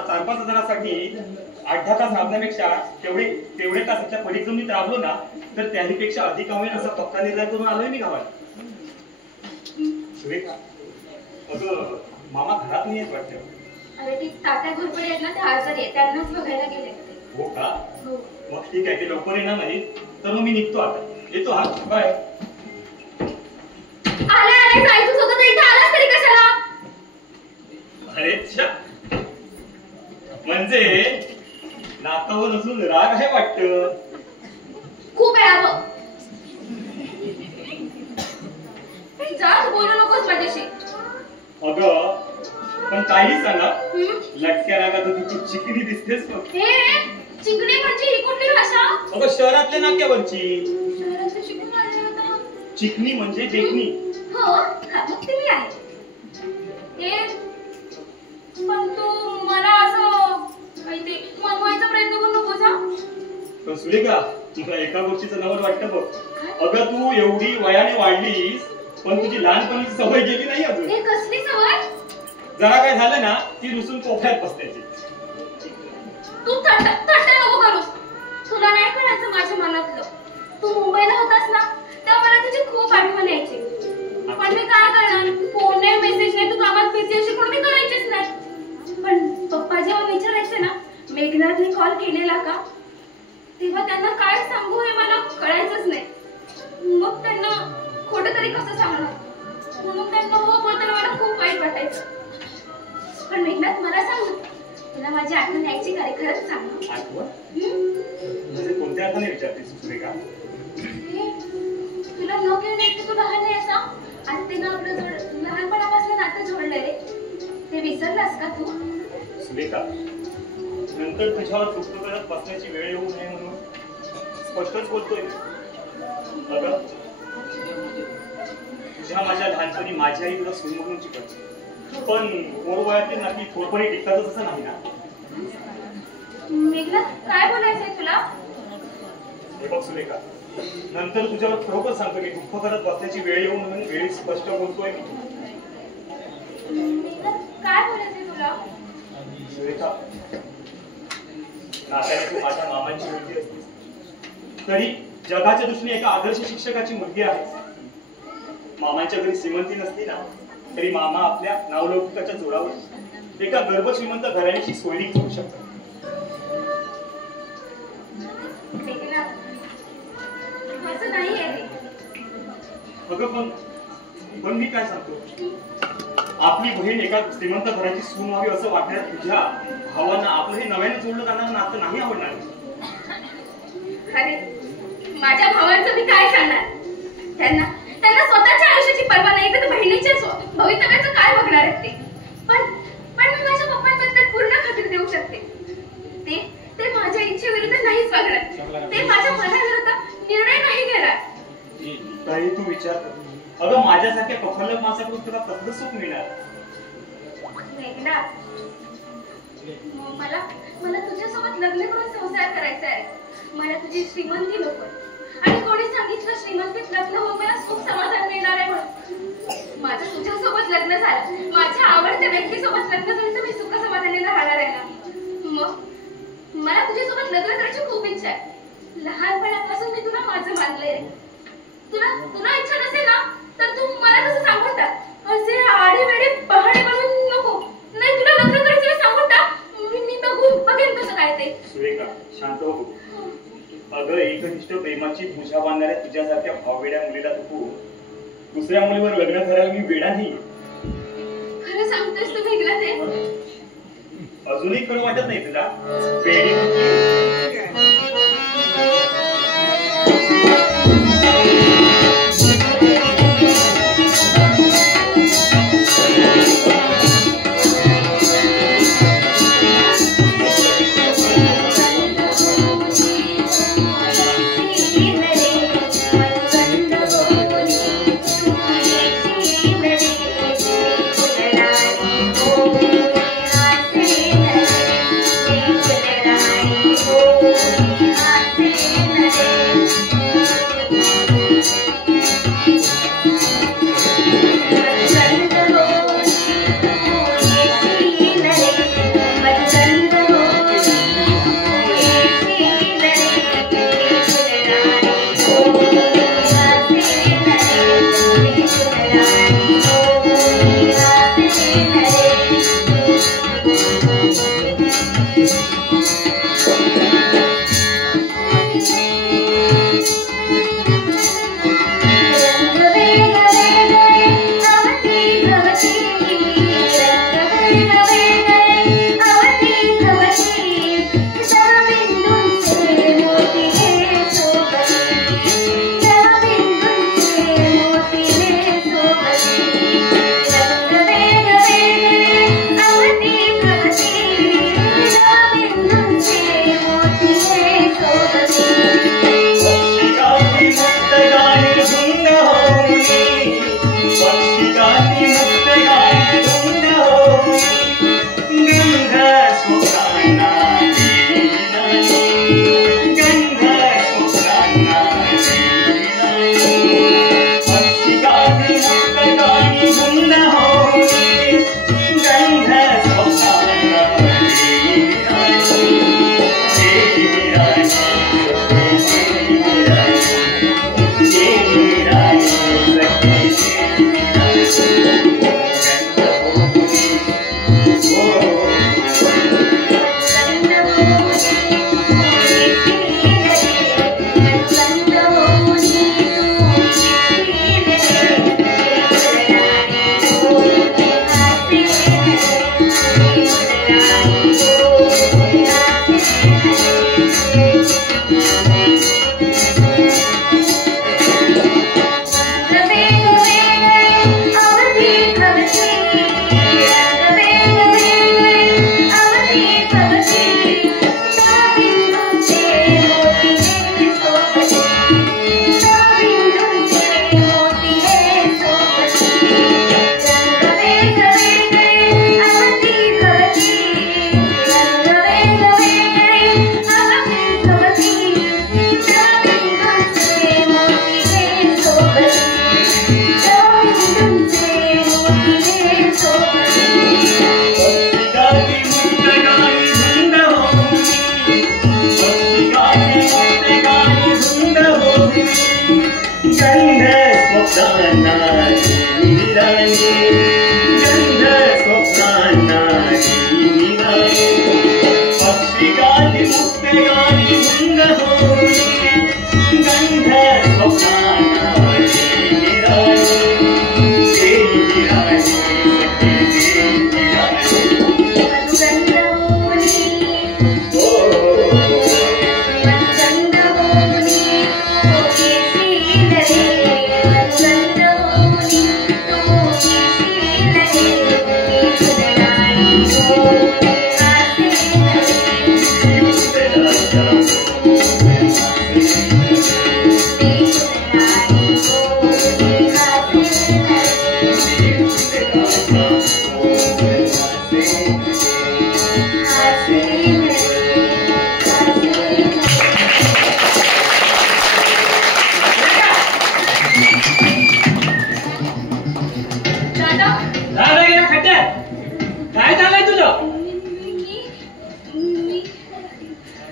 तास राबण्यापेक्षा तेवढे तासाच्या परिश्रमीत राबलो ना तर त्याहीपेक्षा अधिक होईल असा पक्का निर्णय करून आलोय मी गावाला. सुरेखा, अगं मामा घरात नाही येत वाटतं. अरे ती तात्या घोरपडे आहेत ना, ते आजारी आहेत, त्यांनाच बघायला गेले. हो का? हो. मग ठीक आहे, ते लवकर येणार नाही तर मग मी निघतो आता. येतो. हा, बाय. आले जायचं होतं तर इथे आलास तरी कशाला? अरे म्हणजे नातावर नसून राग आहे वाटतं. खूप वेळा बघ. जास्त बोलू नकोस माझ्याशी. अगं पण काही सांगा, लटक्या रागात तुझी चिकनी दिसतेस बघ. हे चिकणी म्हणजे ही कुठली भाषा? अगं शहरातल्या नाक्यावरची. शहरात शिकून आले होता. चिकनी म्हणजे देखणी. हो, मग ते मी आहे. हे पण तू मला असं काही ते मनवायचा प्रयत्न करू नकोस हा. पण सुरेखा, तुला एका गोष्टीचं नवल वाटतं बघ. अगं तू एवढी वयाने वाढलीस पण तुझी लहानपणीची सवय गेली नाही अजून. हे कसली सवय? जरा काय झालं ना ती रुसून कोपऱ्यात बसण्याची. तू थट्टा नको करूस. तुला नाही कळायचं माझ्या मनातलं. तू मुंबईला होतास ना तेव्हा मला तुझी खूप आठवण यायची. पण मी काय करणार, फोन नाही मेसेज नाही, तू कामात बिझी अशी कोण मी करायचीच नाही. पण पप्पा जेव्हा विचारायचे ना मेघनाथने कॉल केलेला का, तेव्हा त्यांना काय सांगू हे मला कळायचंच नाही. मग त्यांना खोटं तरी कसं सांगणार, म्हणून त्यांना हो बोलताना मला खूप वाईट वाटायचं. पण मेघनाथ मला सांग, तुला माझी आठवण यायची का रे? खरंच सांग. आठवण म्हणजे कोणत्या अर्थाने विचारतेस सुरेखा? तुला न घेऊन येते, तू लहान आहे असा. आज ते ना आपलं लहानपणापासून नातं जोडलं रे, ते विसरलास का तू? सुरेखा, नंतर तुझ्यावर दुःख करत बसण्याची वेळ येऊ नये म्हणून स्पष्टच बोलतोय. अगं तुझ्या माझ्या लहानपणी माझी आई तुला सून म्हणून शिकवायची, पण पोरवयातील नाती थोडपणी टिकतातच असं नाही ना. मेघना, काय बोलायचंय तुला? हे बघ सुरेखा, नंतर तुझ्यावर खरोखर सांगतो, मी दुःख करत बसण्याची वेळ येऊन म्हणून वेळी स्पष्ट बोलतोय मी. मेघना, काय बोलायचंय तुला? सुरेखा, नात्याने तू माझ्या मामांची मुलगी असतेस, तरी जगाच्या दृष्टीने एका आदर्श शिक्षकाची मुलगी आहे. मामांच्या घरी श्रीमंती नसली ना तरी मामा आपल्या नावलौकिकाच्या जोरावर एका गर्भ श्रीमंत घराण्याची सोयरी करू शकतात. मेघना, असं नाही आहे. अगं पण मी काय सांगतो, आपली बहीण एका श्रीमंत घराची सून व्हावी असं वाटण्यात तुझ्या भावांना आपलं हे नव्याने जोडलं जाणारं नातं नाही आवडणार. अरे, माझ्या भावांचं मी काय सांगणार? त्यांना स्वतःच्या आयुष्याची पर्वा नाही तर बहिणीच्या भवितव्याचं काय बघणार आहेत ते. पण मी माझ्या पप्पांबद्दल पूर्ण खात्री देऊ शकते. ते माझ्या इच्छेविरुद्ध नाहीच वागणार. ते माझ्या मनाविरुद्ध निर्णय नाही घेणार. तरी तू विचार कर, अगं माझ्यासारख्या कौशल्य माणसाकडून तुला कसलं सुख मिळणार? मेघना, मला तुझ्यासोबत लग्न करून संसार करायचा आहे. मला तुझी श्रीमंती नको. आणि कोणी सांगितलं श्रीमंतीत लग्न होऊन मला सुख समाधान मिळणार आहे म्हणून? माझं तुझ्यासोबत लग्न झालं, माझ्या आवडत्या व्यक्तीसोबत लग्न झालं तर मी सुख समाधानाने राहणार आहे ना. मग मला तुझ्यासोबत लग्न करायची खूप इच्छा आहे. लहानपणापासून मी तुला माझं मानलंय. तुला इच्छा नसेल ना तर तू मला तसं सांगून टाक. असे आडेवेडे पहाडे बनवून नको. नाही, तुला लग्न करायचं सांगून टाक. मी बघेन कसं काय ते. सुरेखा, शांत हो. अगं, एकनिष्ठ प्रेमाची पूजा बांधणाऱ्या तुझ्यासारख्या भाववेड्या मुलीला तू दुसऱ्या मुलीवर लग्न करायला मी वेडा नाही. खरं सांगतोस तू मेघना ते? अजूनही खरं वाटत नाही तुला? वेडी Oh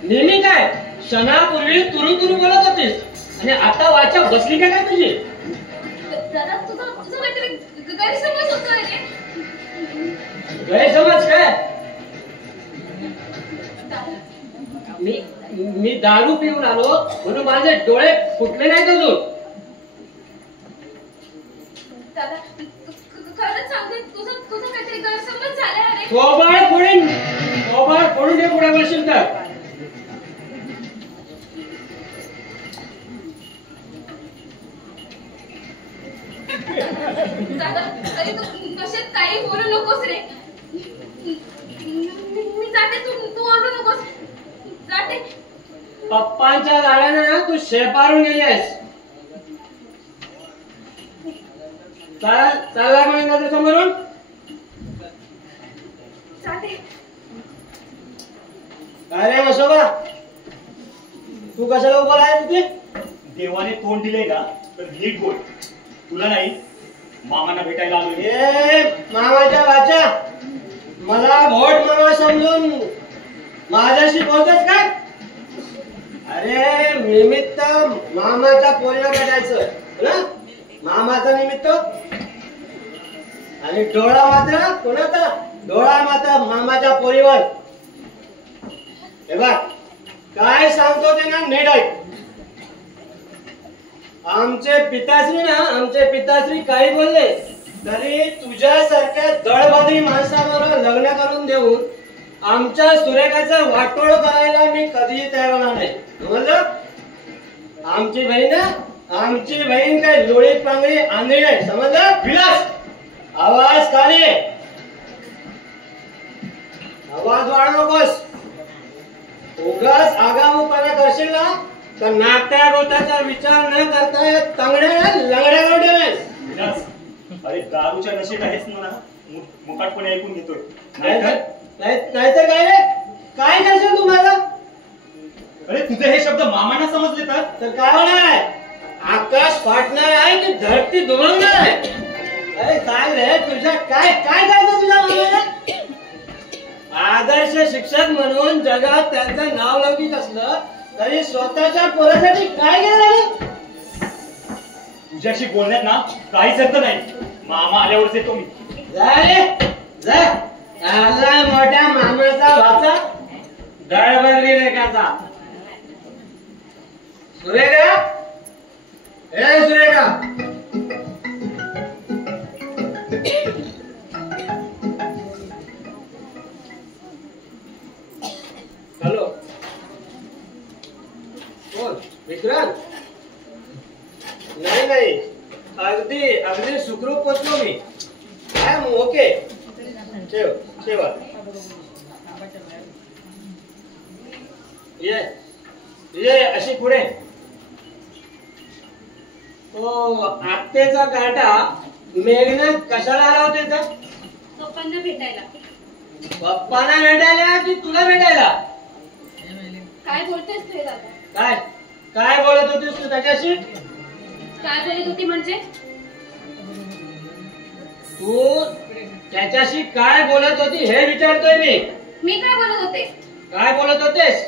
नेहमी काय क्षणापूर्वी तुरु तुरु बोलत होतीस आणि आता वाचा बसली का काय तुझी? दादा तुझा काहीतरी गैरसमज होतोय रे. गैरसमज काय? दादा मी दारू पिऊन आलो म्हणून माझे डोळे फुटले नाहीत अजून. दादा खरंच सांगते तुझा काहीतरी गैरसमज झालाय रे. थोबाड फोडून दे पुढे बसशील तर. दादा तरी तू कशात काही बोलू नकोस रे. मी जाते तू ओरडू नकोस. जाते. पप्पांच्या गाड्यानं ना तू शेपारून गेली आहेस. चालला म्हणून माझ्या समोरून जाते. अरे वसोबा तू कशाला उभा आहे तिथे? देवाने तोंड दिले ना तर नीट बोल. तुला नाही मामांना भेटायला आलो. ए मामाच्या वाचा मला भोट मामा समजून माझ्याशी बोलतोस काय? अरे निमित्त मामाच्या पोरीला भेटायचं ना. मामाचा निमित्त आणि डोळा मात्र कोणाचा? डोळा मात्र मामाच्या पोरीवर. हे बघ काय सांगतो ते ना नीट ऐक. आमचे पिताश्री काही बोलले तरी तुझ्यासारख्या दळबद्री माणसाबरोबर लग्न करून देऊन आमच्या सुरेखाचं वाटोळ करायला मी कधीही तयार होणार नाही. समजलं? आमची बहीण काय लोळी पांगळी आंधळी नाही. समजलं? विलास आवाज खाली. आवाज वाढवू नकोस. उगाच आगाऊपणा करशील ना तर नात्या गोत्याचा विचार न करता या तांगड्या लंगड्या करून ठेवेस. विलास अरे दारूच्या नशेत आहेस म्हणा मुकाटपणे ऐकून घेतोय. नाहीतर काय रे? काय करशील तुम्हाला? अरे तुझे हे शब्द मामांना समजले तर काय होणार आहे? आकाश फाटणार आहे की धरती दुमंगणार आहे? अरे काय रे तुझ्या काय करतो तुझ्या मामाला? आदर्श शिक्षक म्हणून जगात त्यांचं नाव लौकिक असलं तरी स्वतःच्या पोरासाठी काय केलं? तुझ्याशी बोलण्यात ना काहीच अर्थ नाही. मामा आल्यावरच येतो मी. जा रे जा. आला मोठ्या मामाचा वाचा दळबद्री रेखाचा. सुरेखा ए सुरेखा हॅलो कोण? विक्रांत? नाही अगदी सुखरूप पोचलो मी. I am okay. ठेवा ये अशी पुढे. आत्तेचा काटा मेघनाथ कशाला आला होते? पप्पांना भेटायला. पप्पांना भेटायला की तुला भेटायला? काय बोलतेस तू दादा? काय बोलत होतीस तू त्याच्याशी? काय बोलत होती म्हणजे? तू त्याच्याशी काय बोलत होती हे विचारतोय मी. मी काय बोलत होते? काय बोलत होतेस?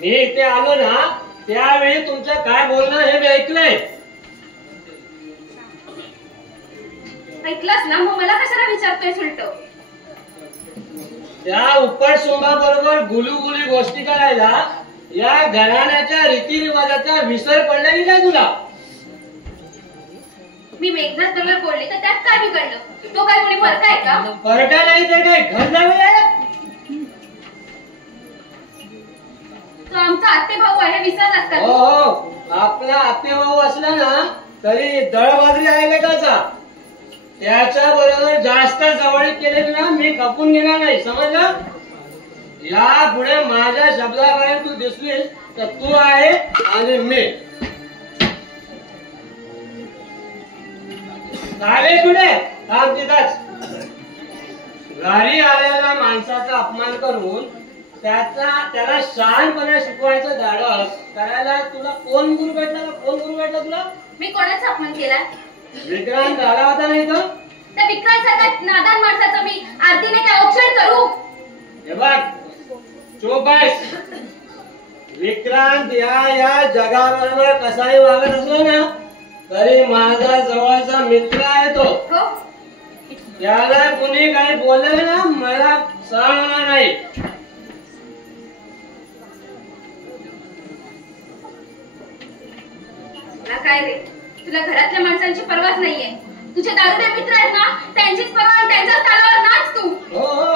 मी इथे आलो ना त्यावेळी तुमचं काय बोलणं हे मी ऐकलंय. ऐकलास ना, मग मला कशाला विचारतोय उलट? त्या उपटसुंभा बरोबर गुलूगुली गोष्टी करायला या घराण्याच्या रीतिरिवाजाचा विसर पडला की काय तुला? मी मेघनाथ बरोबर बोलले तर त्यात काय बिघडलं? तो काय कोणी फरक आहे का? परटा नाही तर काय घर जावे आहे? तो आमचा आत्ते भाऊ आहे, विसरलास का हो तू? हो, आपला आत्ते भाऊ असला ना तरी दळबाजरी आहे लेकाचा. त्याच्या बरोबर जास्त जवळीक केले ना मी खपून घेणार नाही, समजलं? या पुढे माझ्या शब्दाबाहेर तू दिसलीस तर तू आहे आणि मी. चालेल कुठे थांब तिथंच. घरी आलेल्या माणसाचा अपमान करून त्याला शहाणपणा शिकवायचं धाडस करायला तुला कोण गुरु भेटला? कोण गुरु भेटला तुला? मी कोणाचा अपमान केलाय? विक्रांत झाला होता नाही तर? त्या विक्रांत नादान माणसाचं मी आरतीने काय औक्षण करू? हे बघ चोप आहेस. विक्रांत या जगाबरोबर कसाही वागत असलो ना तरी माझा जवळचा मित्र आहे तो. हो, त्याला कुणी काही बोललं ना मला सहन होणार नाही. काय रे, तुला घरातल्या माणसांची पर्वाच नाहीये. तुझे दारुडे मित्र आहेत ना, त्यांचीच पर्वा आणि त्यांच्याच तालावर नाच तू. हो हो,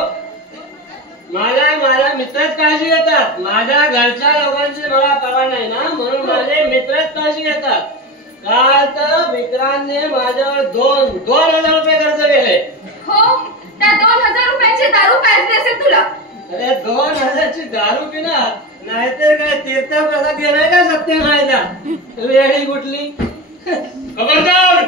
माझ्या मित्रच काळजी घेतात. माझ्या घरच्या लोकांची मला पर्वा नाही ना म्हणून माझे मित्रच काळजी घेतात. काल तर विक्रांतने माझ्यावर 2,000 रुपये खर्च केले. हो, त्या 2,000 रुपयाची दारू पाहिजे असेल तुला. अरे 2,000ची दारू पिणार नाहीतर काय तीर्थप्रसाद घेणार का सत्यनारायणचा? वेळी कुठली? खबरदार!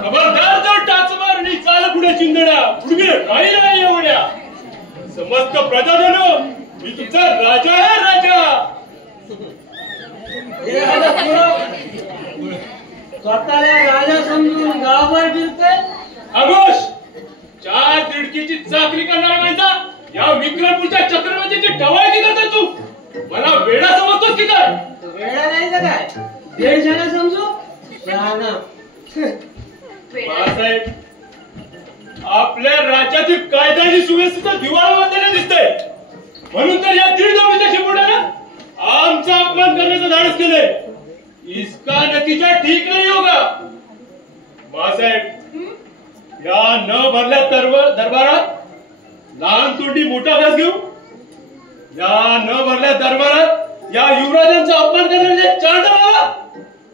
खबरदार जर टाच मारणी चाल पुढे चिंदड्या पुढे काही नाही एवढ्या. समस्त प्रजाजन मी तुमचा राजा आहे, राजा. स्वतःला राजा समजून गावभर फिरतोय. आगोश 4 तिडकीची चाकरी करणारा माणसा या विक्रमपूरच्या चक्रवर्तीची डवाळकी करतोय तू. मला वेडा समजतोस की काय? वेळा नाही का काय? वेळ झाला समजू राणा. बाळासाहेब, आपल्या राज्यातील कायद्याची सुव्यवस्था दिवाळामध्ये दिसतंय. म्हणून तर या दीड जमीच्या शिपुड्याला आमचा अपमान करण्याचं धाडस केलंय. इसका नतीजा ठीक नाही होगा. बाळासाहेब, या न भरल्या दरबारात लहान तोंडी मोठा घास घेऊ. या न भरल्या दरबारात या युवराजांचा अपमान करण्याचे चार्टर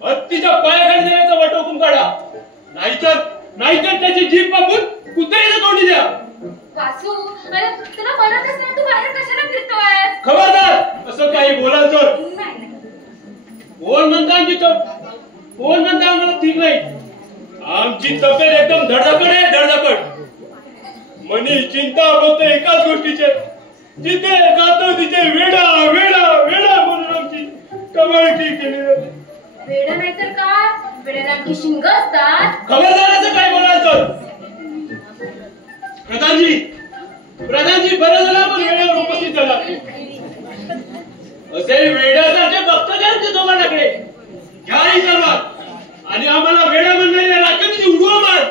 हत्तीच्या पायाखाली देण्याचा वटहुकूम काढा. नाहीतर त्याची जीभ पापून कुत्र्याच्या तोंडी द्या. वासू, अरे तुला म्हणतच ना, तू बाहेर कशाला फिरतोय? खबरदार असं काही बोलाल तर. नाही, कोण म्हणता आम्हाला ठीक नाही. आमची तब्येत एकदम धडधकड आहे, धडधकड. मनी चिंता होते एकाच गोष्टीचे. जिथे जातो तिथे वेडा वेडा वेडा म्हणून आमची कमाळी केली जाते. वेडा नाही तर काय? वेड्याला की शिंग असतात. खबरदार असं काय बोलाल तर. प्रधानजी बरं झालं पण वेळेवर उपस्थित झाला. असे वेड्यासारखे बघतो आमच्या दोघांकडे घ्याही सर्वात आणि आम्हाला वेडा म्हणणाऱ्या राजकारणी उडवा मार.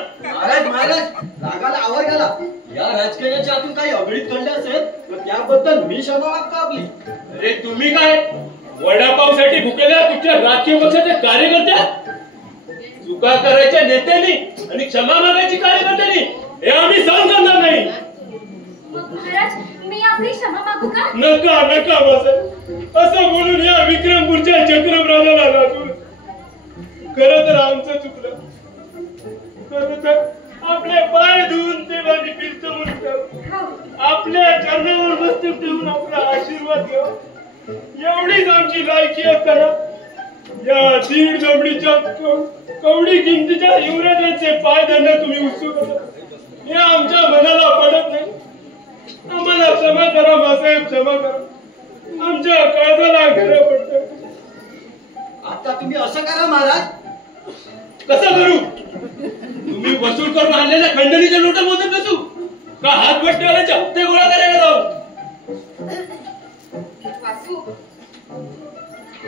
महाराज रागाला आवर गेला. या राजकारणाच्या आतून काही अगडीत घडलं असेल तर त्याबद्दल मी क्षमा मागतो आपली. अरे तुम्ही काय वडापावसाठी भुकेल्या तुमच्या राजकीय पक्षाचे कार्यकर्त्या? चुका करायच्या नेत्यांनी आणि क्षमा मागायची कार्यकर्त्यांनी हे आम्ही सहन करणार नाही. मग महाराज, मी आपली क्षमा मागू का? नका असं बोलून या विक्रमपूरच्या चक्रम राजाला लाजून. खरं तर आमचं चुकलं. खरं तर आपले पाय धुवून तेव्हा फिरतो म्हणून आपल्या चरणावर मस्तक ठेवून आपला आशीर्वाद घ्यावा एवढीच आमची लायकी असताना या दीड जबडीच्या कवडी किमतीच्या युवराजांचे पाय धरण्यात तुम्ही उत्सुक होता. हे आमच्या मनाला पडत नाही. आम्हाला क्षमा करा बासाहेब, क्षमा करा. आमच्या काळजाला खरं पडतं. आता तुम्ही असं करा महाराज. कसं करू? तुम्ही वसूल करून आणलेल्या खंडणीच्या नोटा मोजत नसू का हातभट्टीवाल्याचे हप्ते गोळा करायला जाऊ? वासू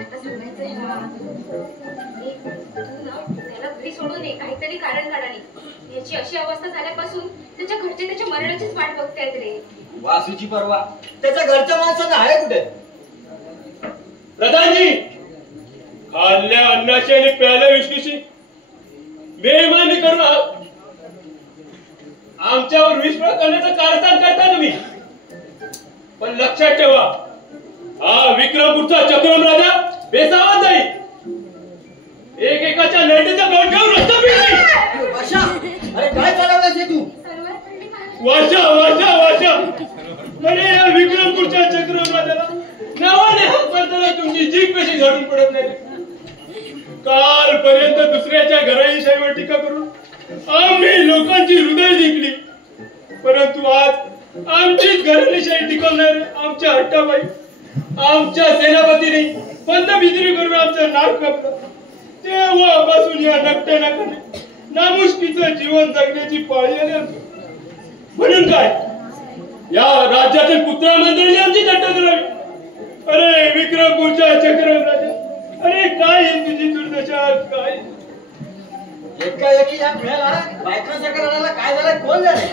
आता सांगायचंय ना, तू ना त्याला घरी सोडून ये, काहीतरी कारण काढाली. याची अशी अवस्था झाल्यापासून त्याच्या घरचे त्याच्या मरणाचीच वाट बघतायत रे. वासूची परवा त्याच्या घरच्या माणसांना आहे कुठे? प्रधानजी, खाल्ल्या अन्नाची आणि प्याल्या विष्णूची बेईमानी करून आमच्यावर विश्वास करण्याचं कारस्थान करता तुम्ही. पण लक्षात ठेवा, हा विक्रमपूरचा चक्रम राजा बेसावत नाही. एकेकाच्या नरडीचा गवत घेऊन रस्ता पिळली. वाशा, अरे काय चालवलंस हे तू? सर्वात पहिली वाशा वाशा वाशा. अरे या विक्रमपूरच्या चक्रम राजाला नावाने हात मारताना तुमची जीभ कशी झाडून पडत नाही? कालपर्यंत दुसऱ्याच्या घराईशाहीवर टीका करून आम्ही लोकांची हृदय जिंकली, परंतु आज आमचीच घराणीशाही टिकवणार आमच्या हट्टाबाई, आमच्या सेनापतीने बंदबिजिरी करून आमचं नाक कापलं. तेव्हापासून या नकट्या नाकाने नामुष्कीचं जीवन जगण्याची पाळी आली आमची. म्हणून काय या राज्यातील पुत्रमंत्र्यांनी आमची थट्टा करावी? अरे विक्रमपूरच्या चक्रम राजा, अरे काय तुझी दुर्दशा काय? एकाएकी या खेळाला बायकांसारखं रडायला काय झालं कोण जाणे?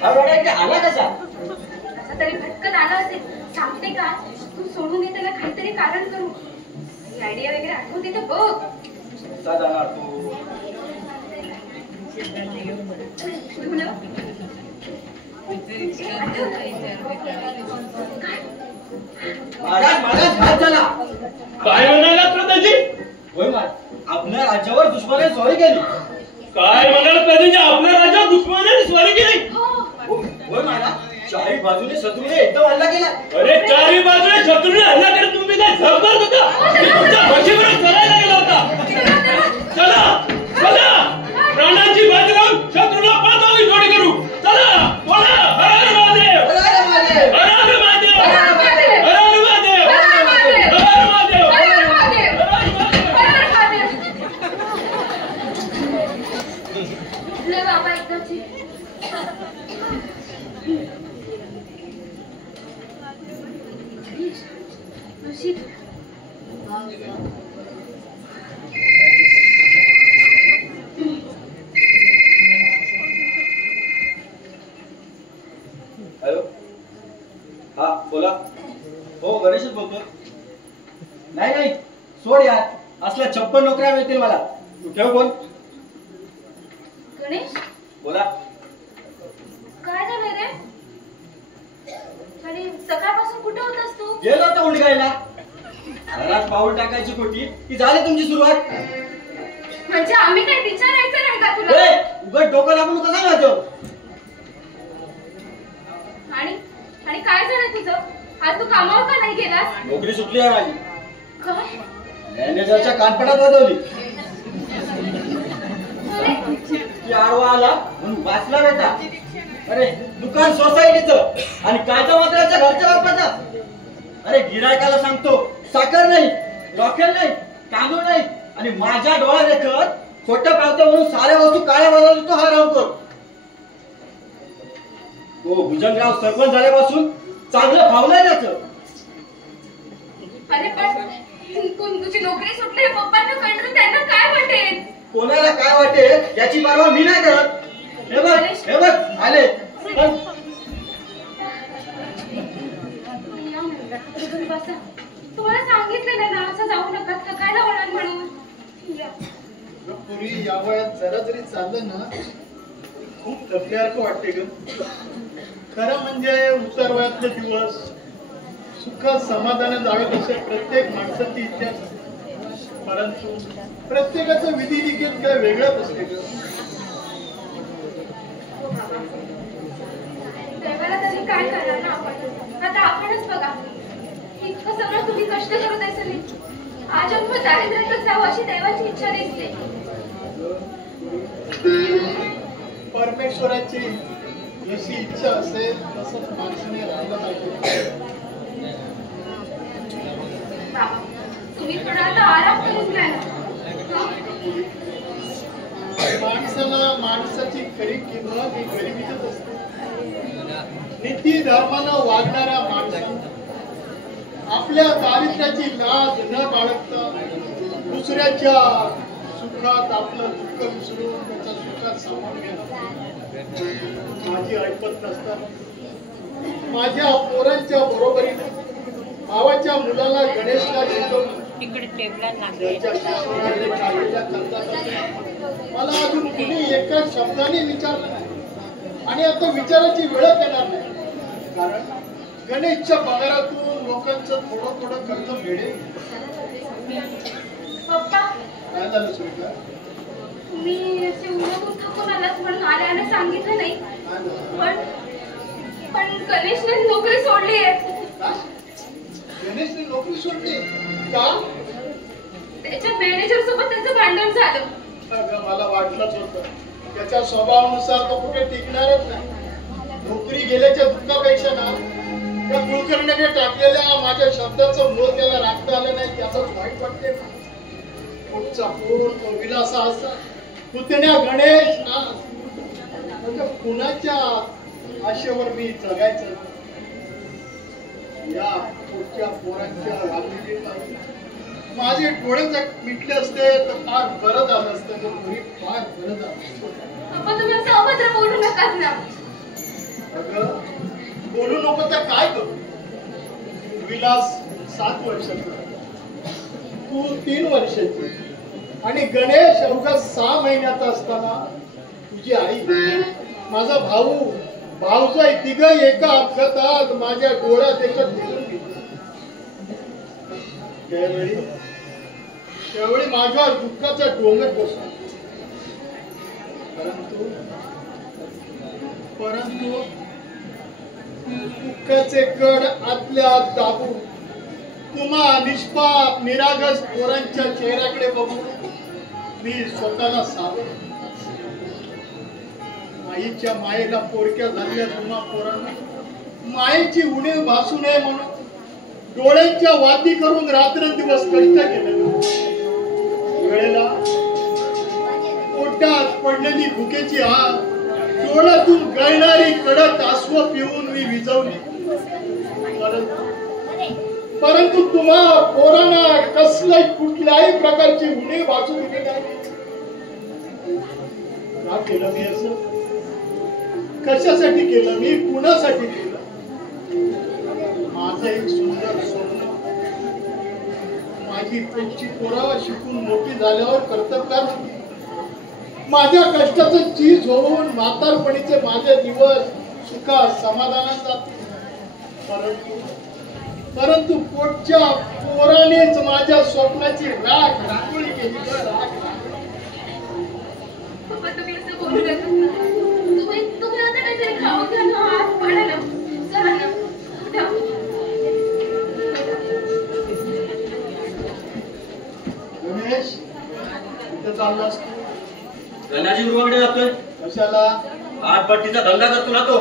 हा रडायला आला कसा? असा तरी भटकत आला असेल. सांगते का, तू सोडून ये, त्याला काहीतरी कारण करू. ही आयडिया वगैरे आठवते तर बघ. कसा जाणार तू? महाराज महाराज काय झाला? काय म्हणाला प्रधानजी? होय महाराज, आपल्या राज्यावर दुश्मनाने स्वारी केली. काय म्हणाला प्रधानजी? आपल्या राज्यात दुश्मनाने स्वारी केली? होय महाराज, चारी बाजूने शत्रूने एकदम हल्ला केला. अरे चारी बाजूने शत्रूने हल्ला करत तुम्ही काय झगडत होता? तुमच्या म्हशीवर चढायला गेला होता. चला चला, प्राणांची बाजी लावून शत्रूला पाचावी जोडी करू. चला बोला, हर हर महादेव, अरे महादेव, हर हर महादेव, हर हर महादेव, हर हर महादेव, हर हर महादेव, हर हर महादेव, हर हर महादेव, हर हर महादेव. हर हर महादेव. ले बाबा एकदाची. नशीब. हॅलो, हा बोला. हो गणेशच बोलतो. नाही नाही सोड यार, असल्या 56 नोकऱ्या मिळतील मला. तू ठेव फोन. गणेश, बोला. काय झालं रे? आणि सकाळपासून कुठे होतास तू? गेलो होतो उंडगायला. घरात पाऊल टाकायची खोटी की झाली तुमची सुरुवात. म्हणजे आम्ही काही विचारायचं नाही का तुला? उगत डोकं लागून कसा राहतो? आणि आणि काय झालं तुझं? आज तू कामावर का नाही गेलास? नोकरी सुटली आहे माझी. काय? मॅनेजरच्या कानपडात वाजवली. अरे, ती आडवा आला म्हणून वाचला बेटा. अरे दुकान सोसायटीचं आणि काचा मात्राच्या घरच्या बापाचा. अरे गिरायकाला सांगतो साखर नाही, रॉकेल नाही, तांदूळ नाही, आणि माझ्या डोळ्यात देखत खोटं पावतं म्हणून साऱ्या वस्तू काळ्या बनवतो तो हा रावकर. तो भुजंगराव सरपंच झाल्यापासून चांगलं भावलंय त्याचं. अरे पण तुझी नोकरी सुटली हे पप्पांना कळलं तर त्यांना काय वाटेल? कोणाला काय वाटेल याची परवा मी नाही करत. हे बघ आले. तुम्हाला सांगितलेलं ना असं जाऊ नका, थकायला होणार म्हणून. पूर्वी या वयात जरा जरी चाललं ना खूप थकल्यासारखं वाटते ग. खरं म्हणजे उतार वयातले दिवस सुखात समाधानात जावेत असे प्रत्येक माणसाची इच्छा असते, परंतु प्रत्येकाचं विधी लिखित काय वेगळंच असते ग. देवाला तरी काय करणार ना आपण? आता आपणच बघा, इतकं सगळं तुम्ही कष्ट करत असेल, आजन्म दारिद्र्यातच जावं अशी देवाची इच्छा दिसते. परमेश्वराची जशी इच्छा असेल तसंच माणसाने राहिलं पाहिजे. तुम्ही थोडा आता आराम करून घ्या ना. माणसाला माणसाची खरी किंमत ही गरिबीतच असते. नीती धर्मानं वागणाऱ्या माणसाला आपल्या दारिद्र्याची लाज न बाळगता दुसऱ्याच्या सुखात आपलं दुःख विसरून त्याच्या सुखात सामावून घेणं माझी ऐपत नसताना माझ्या पोरांच्या बरोबरीने भावाच्या मुलाला गणेशला शिकवलं. मला अजून कुणी एका शब्दाने विचारलं नाही आणि आता विचाराची वेळच येणार नाही. कारण गणेशच्या पगारातून लोकांचं थोडं थोडं कर्ज फेडेल. पप्पा, काय झालं सुरेखा? तुम्ही असे उन्हातून थकून आलात म्हणून आल्याने सांगितलं नाही. पण गणेशने नोकरी सोडली आहे. गणेशने नोकरी सोडली का? त्याच्या मॅनेजर सोबत त्याचं भांडण झालं. अगं मला वाटलंच होतं. त्याच्या स्वभावानुसार तो कुठे टिकणारच नाही. नोकरी गेल्याच्या दुःखापेक्षा ना त्या कुलकर्णीने टाकलेल्या माझ्या शब्दाचं मोल त्याला राखता आलं नाही त्याचंच वाईट वाटते. पुढचा पूर्ण विलासा असा पुतण्या गणेश ना कुणाच्या आशेवर मी जगायचं. या पुढच्या पोरांच्या माझे डोळे जर मिटले असते तर फार बरं झालं असतं. फार बरं झालं. पप्पा, तुम्ही असं अभद्र बोलू नका ना. अगं बोलू नको तर काय करू? विलास 7 वर्षाचा, तू 3 वर्षाची आणि गणेश अवघा 6 महिन्याचा असताना तुझी आई, माझा भाऊ, भाऊजाई तिघ एका अपघातात माझ्या डोळ्यात एकच निघून गेले. त्यावेळी माझ्यावर दुःखाचा डोंगर बसला. परंतु दुःखाचे कड आतल्या आत दाबून तुम्हा निष्पाप निरागस पोरांच्या चेहऱ्याकडे बघून मी स्वतःला सावरलो. आईच्या मायेला पोरक्या झालेल्या तुम्हा पोरांना मायेची उणीव भासू नये म्हणून डोळ्यांच्या वाती करून रात्रंदिवस कष्ट केले. वेळेला पोटात पडलेली भुकेची आग डोळ्यातून गळणारी कडक आसव पिऊन मी विझवली. परंतु तुम्हा पोरांना कसल्याही कुठल्याही प्रकारची उणीव भासू दिली नाही. का केलं मी असं? कशासाठी केलं मी? कुणासाठी केलं? माझं एक सुंदर स्वप्न, माझी पुढची पोरं शिकून मोठी झाल्यावर कर्तबगार होती. माझ्या कष्टाचं चीज होऊन म्हातारपणीचे माझे दिवस सुखात समाधानात जातील. परंतु पोटच्या पोरानेच माझ्या स्वप्नाची राख रांगोळी केली. पप्पा, तुम्ही असं बोलू नका ना. तुम्ही आता काहीतरी खाऊन घ्या ना. हात पाडा ना. चला ना. गणेश, कुठं चाललास तू? गणाजी गुरुवाकडे जातोय. कशाला? हातभट्टीचा धंदा करतो ना तो.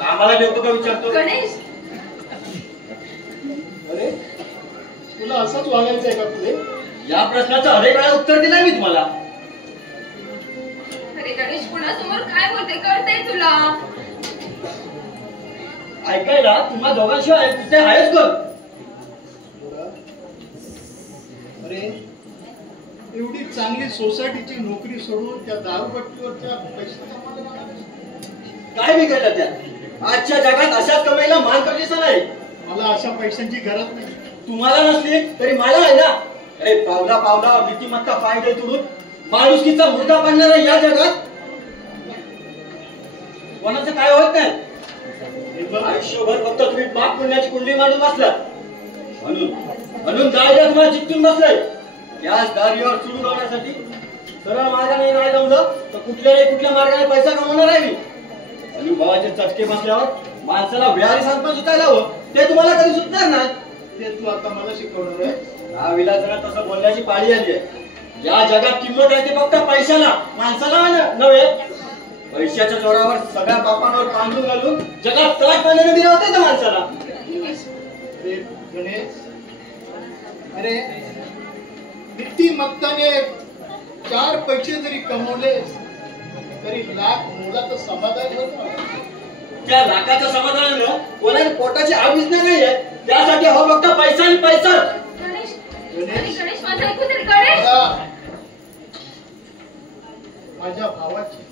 आम्हाला ठेवतो का विचारतो. गणेश, अरे तुला असंच वागायचं आहे का पुढे? या प्रश्नाचं अनेक वेळा उत्तर दिलंय मी तुम्हाला. अरे गणेश, कुणासमोर काय बोलते कळतंय तुला? ऐकायला तुम्हा दोघांशिवाय कुठे आहेच कर. अरे एवढी चांगली सोसायटीची नोकरी सोडून त्या दारूपट्टीवरच्या पैशाचा काय बिघडलं त्यात? आजच्या जगात अशाच कमाईला मान कधीच नाही. मला अशा पैशांची गरज नाही. तुम्हाला नसली तरी मला आहे ना. अरे पावला पावला नीतिमत्ता पाय तुडून माणुसकीचा मुर्दा बांधणारा या जगात कोणाचं काय होत नाही. आयुष्यभर फक्त तुम्ही पाप पुण्याची कुंडली मांडून बसलात म्हणून दायला तुम्हाला चिकटून बसलाय. याच दारीवर सुरू लावण्यासाठी सरळ मार्गाने नाही जमलं तर कुठल्या मार्गाने पैसा कमवणार आहे मी. अनुभवाचे चटके बसल्यावर माणसाला विहारी सांगता सुटायला हवं. ते तुम्हाला कधी सुटणार नाही. ते तू आता मला शिकवणार आहे? या विलासाला तसं बोलण्याची पाळी आली आहे. या जगात किंमत आहे ते फक्त पैशाला, माणसाला नव्हे. पैशाच्या जोरावर सगळ्या बापांवर बांधून घालून जगात तलाक पाण्याने मिळवते त्या माणसाला. गणेश, अरे नीतिमत्ताने 4 पैसे जरी कमवले तरी लाख मोलाचं समाधान होतं. त्या लाखाचं समाधान कोणाच्या पोटाची आवीच नाही आहे. त्यासाठी हो फक्त पैसा आणि पैसा. गणेश गणेश माझं ऐकू तरी. गणेश माझ्या भावाची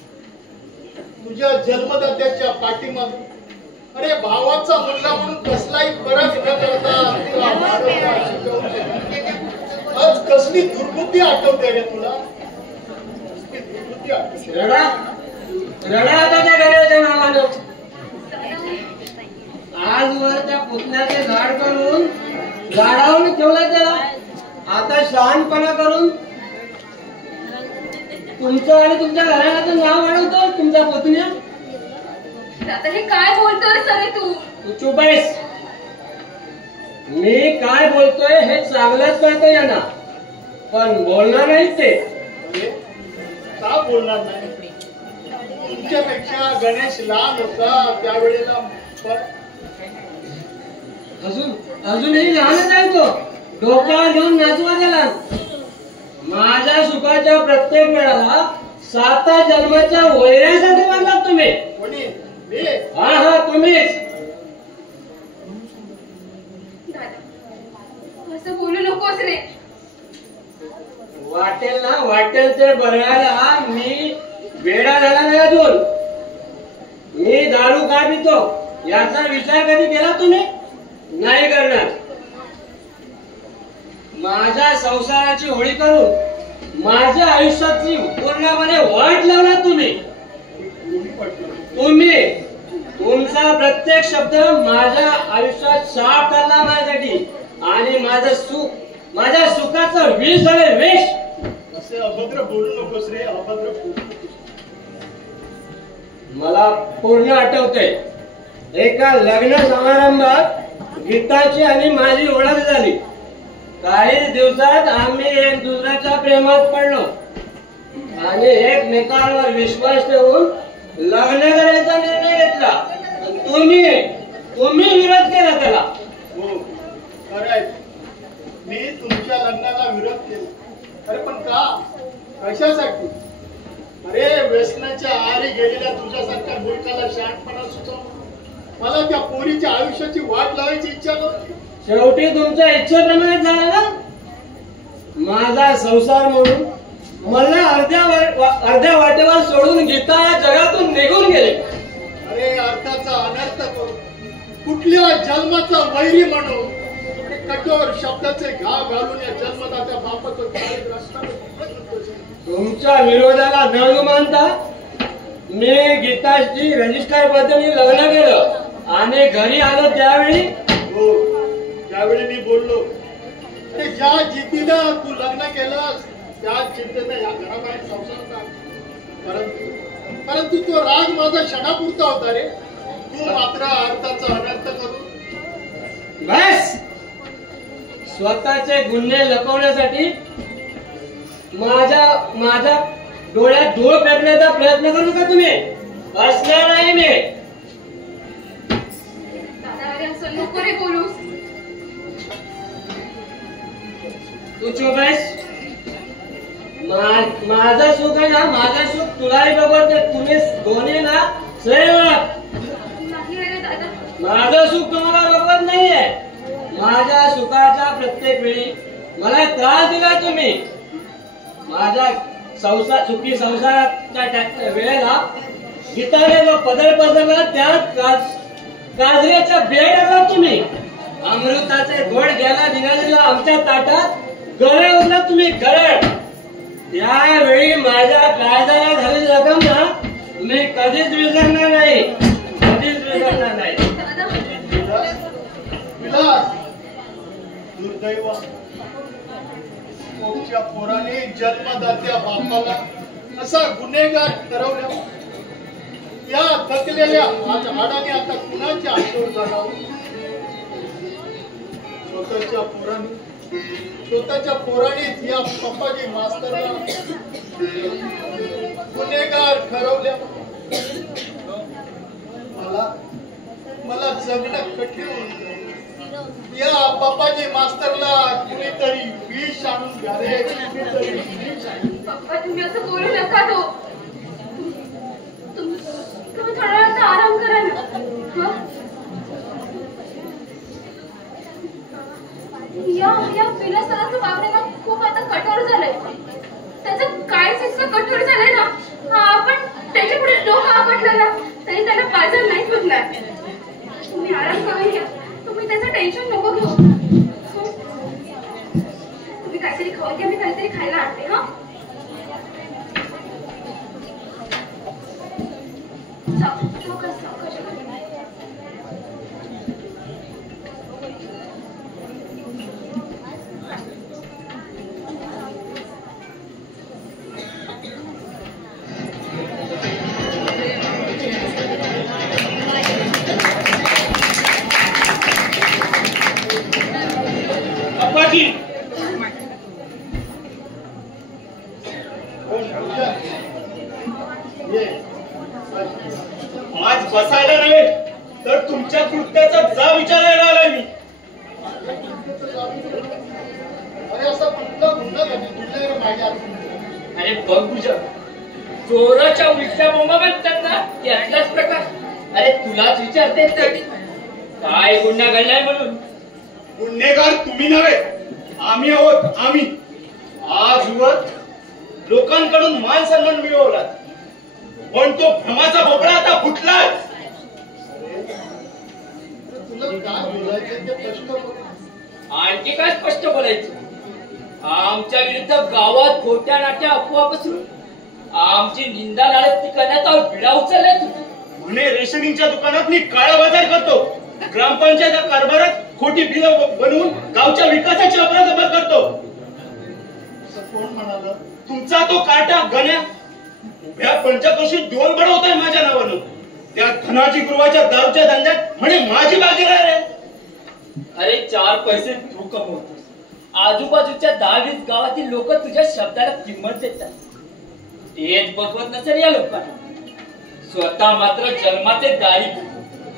तुझ्या जन्मदात्याच्या पाठीमागे अरे भावाचा मुलगा म्हणून कसलाही फरक न करता आज कसली दुर्बुद्धी आठवते रे तुला. रडा रडा आता त्या गण्याच्या नावानं. आजवर त्या पुतण्याचे झाड करून झाडावून ठेवलं त्याला. आता शहाणपणा करून तुमचं आणि तुमच्या घराण्याचं नाव वाढवतो तुमच्या पुतण्या. आता हे काय बोलतोय सरे तू. तू चुप आहेस. मी काय बोलतोय हे चांगलंच कळतं यांना, पण बोलणार नाही ते. अरे, का बोलणार नाही. तुमच्यापेक्षा गणेश लहान होता त्यावेळेला अजूनही लहानच आहे तो. डोक्यावर घेऊन नाचवा त्याला. माझ्या सुखाच्या प्रत्येक वेळाला 7 जन्माच्या वैरासाठी मागलात तुम्ही. कोणी मी हा तुम्हीच. दादा असं बोलू नकोस रे. वाटेल ते बघायला मी वेडा झाला नाही अजून. मी दारू का पितो याचा विचार कधी केला तुम्ही. नाही करणार. माझ्या संसाराची होळी करून माझ्या आयुष्याची पूर्णपणे वाट लावला तुम्ही. तुमचा प्रत्येक शब्द माझ्या आयुष्यात शाप ठरला माझ्यासाठी आणि माझ्या सुखाचं विष झाले विष. असे अभद्र बोलू नकोस रे. अभद्र बोलू नकोस. मला पूर्ण आठवतंय एका लग्न समारंभात गीताची आणि माझी ओळख झाली. काही दिवसात आम्ही एक दुसऱ्याच्या प्रेमात पडलो आणि एकमेकांवर विश्वास ठेवून लग्न करायचा निर्णय घेतला. तुम्ही विरोध केला त्याला. हो खरंय. मी तुमच्या लग्नाला विरोध केला. अरे पण का कशासाठी. अरे व्यसनाच्या आहारी गेलेल्या तुझ्यासारख्या मूर्खाला शहाणपणा सुचव. मला त्या पोरीच्या आयुष्याची वाट लावायची इच्छा नव्हती. शेवटी तुमच्या इच्छेप्रमाणे झाला ना. माझा संसार म्हणून मला अर्ध्या वाटेवर सोडून गीता या जगातून निघून गेले. अरे अर्थाचा अनर्थ करू. कुठल्या जन्माचा वैरी म्हणू. कठोर शब्दाचे घाव घालून या जन्मदात्या बापाचं तुमच्या विरोधाला न मानता मी गीताची रजिस्टर पद्धतीने लग्न केलं आणि घरी आलो त्यावेळी. हो त्यावेळी मी बोललो ते ज्या जिद्दीनं तू लग्न केलंस त्या जिद्दीनं या घराबाहेर संसार टाक. परंतु तो राग माझा क्षणापुरता होता रे. तू मात्र अर्थाचा अनर्थ करू. बस. स्वतःचे गुन्हे लपवण्यासाठी माझ्या डोळ्यात धूळ पेटण्याचा प्रयत्न करू नका तुम्ही. असणार नाही मी. दादा अरे असं नको रे बोलूस. तू चुप आहेस. माझं सुख आहे ना. माझं सुख तुलाही बघते. तुम्ही दोन्ही ना सहमत. नाही रे दादा. माझं सुख तुम्हाला बघत नाहीये. माझ्या सुखाच्या प्रत्येक वेळी मला त्रास दिला तुम्ही. माझ्या सुखी संसाराच्या वेळेला गीताने जो पदर पसरला त्यात गाजऱ्याचा बेड टाकला तुम्ही. अमृताचे गोड घ्यायला निघालेला आमच्या ताटात गरळ उरला तुम्ही. गरळ. त्यावेळी माझ्या काळजाला झालेली जखम ना मी कधीच विसरणार नाही. कधीच विसरणार नाही. विलास दुर्दैव. पोटच्या पोराने जन्मदात्या बापाला असा गुन्हेगार ठरवल्या. या थकलेल्या हाडाने आता कुणाच्या आठवण जागावं. स्वतःच्या पोरानेच या पप्पाजी मास्तरला गुन्हेगार ठरवल्या. मला जगणं कठीण होतं. या पप्पाजी मास्तरला कुणीतरी विष आणून द्या रे. तुम्ही असं बोलू नका तो. तुम्ही थोडा वेळ आता आराम करा ना. या विलासराचं वागणं खूप आता कठोर झालंय. त्याचं कायच इतकं कठोर झालंय ना, आपण त्याच्या पुढे डोकं आपटलं ना तरी त्याला पाजर नाही सुटणार. तुम्ही आराम करून घ्या. तुम्ही त्याचं टेन्शन नको घेऊ. तुम्ही काहीतरी खाऊ घ्या, मी काहीतरी खायला आणते. हा आज बसायला नव्हे तर तुमच्या कृत्याचा जा विचारायला आलाय मी. अरे असा कुठला गुन्हा घडलाय माझ्या. अरे बघ तुझ्या चोराच्या उलट्या बोंबा म्हणतात ना, त्यातलाच प्रकार. अरे तुलाच विचारते तर काय गुन्हा घडलाय म्हणून. गुन्हेगार तुम्ही नव्हे, आम्ही आहोत. आम्ही आजवर लोकांकडून मान सन्मान मिळवला, पण तो भ्रमाचा भोपळा आता फुटलाय. तुला काय बोलायचं ते स्पष्ट बोल. आणखी काय स्पष्ट बोलायचं. आमच्या विरुद्ध गावात खोट्या नाट्या अफवा पसरून आमची निंदा नाळत करण्याचा विडा उचललाय तुम्ही. म्हणे रेशनिंगच्या दुकानात मी काळा बाजार करतो, ग्रामपंचायत कारभारात खोटी बिलं बनवून गावच्या विकासाची अफरातफर करतो. कोण म्हणाल? तुमचा तो काटा गण्या उभ्या पंचक्रोशीत डोल बडवताय माझ्या नावानं. त्या धनाजी गुरुवाच्या दारूच्या धंद्यात म्हणे माझी भागीदार आहे. अरे 4 पैसे तू कमवतोस, आजूबाजूच्या 10-20 गावातील लोक तुझ्या शब्दाला किंमत देतात. तेच बघवत नसेल या लोकांना. स्वतः मात्र जन्माचे दारी,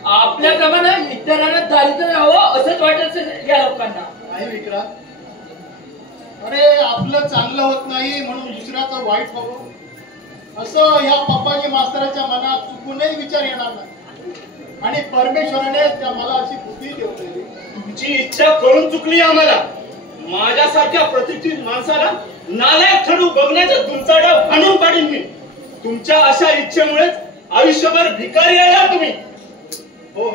आपल्या क्रमानं इतरांना दारिद्र्य राहावं असंच वाटत असेल या लोकांना. नाही विक्रांत, अरे आपलं चांगलं होत नाही म्हणून दुसऱ्याचं वाईट व्हावं असं ह्या पप्पाजी मास्तराच्या मनात चुकूनही विचार येणार नाही. आणि परमेश्वराने त्या मला अशी बुद्धी ठेवलेली. तुमची इच्छा कळून चुकली आम्हाला. माझ्यासारख्या प्रतिष्ठित माणसाला नालायक ठरू बघण्याचा तुमचा डाव हाणून पाडीन मी. तुमच्या अशा इच्छेमुळेच आयुष्यभर भिकारी राहिला तुम्ही. हो,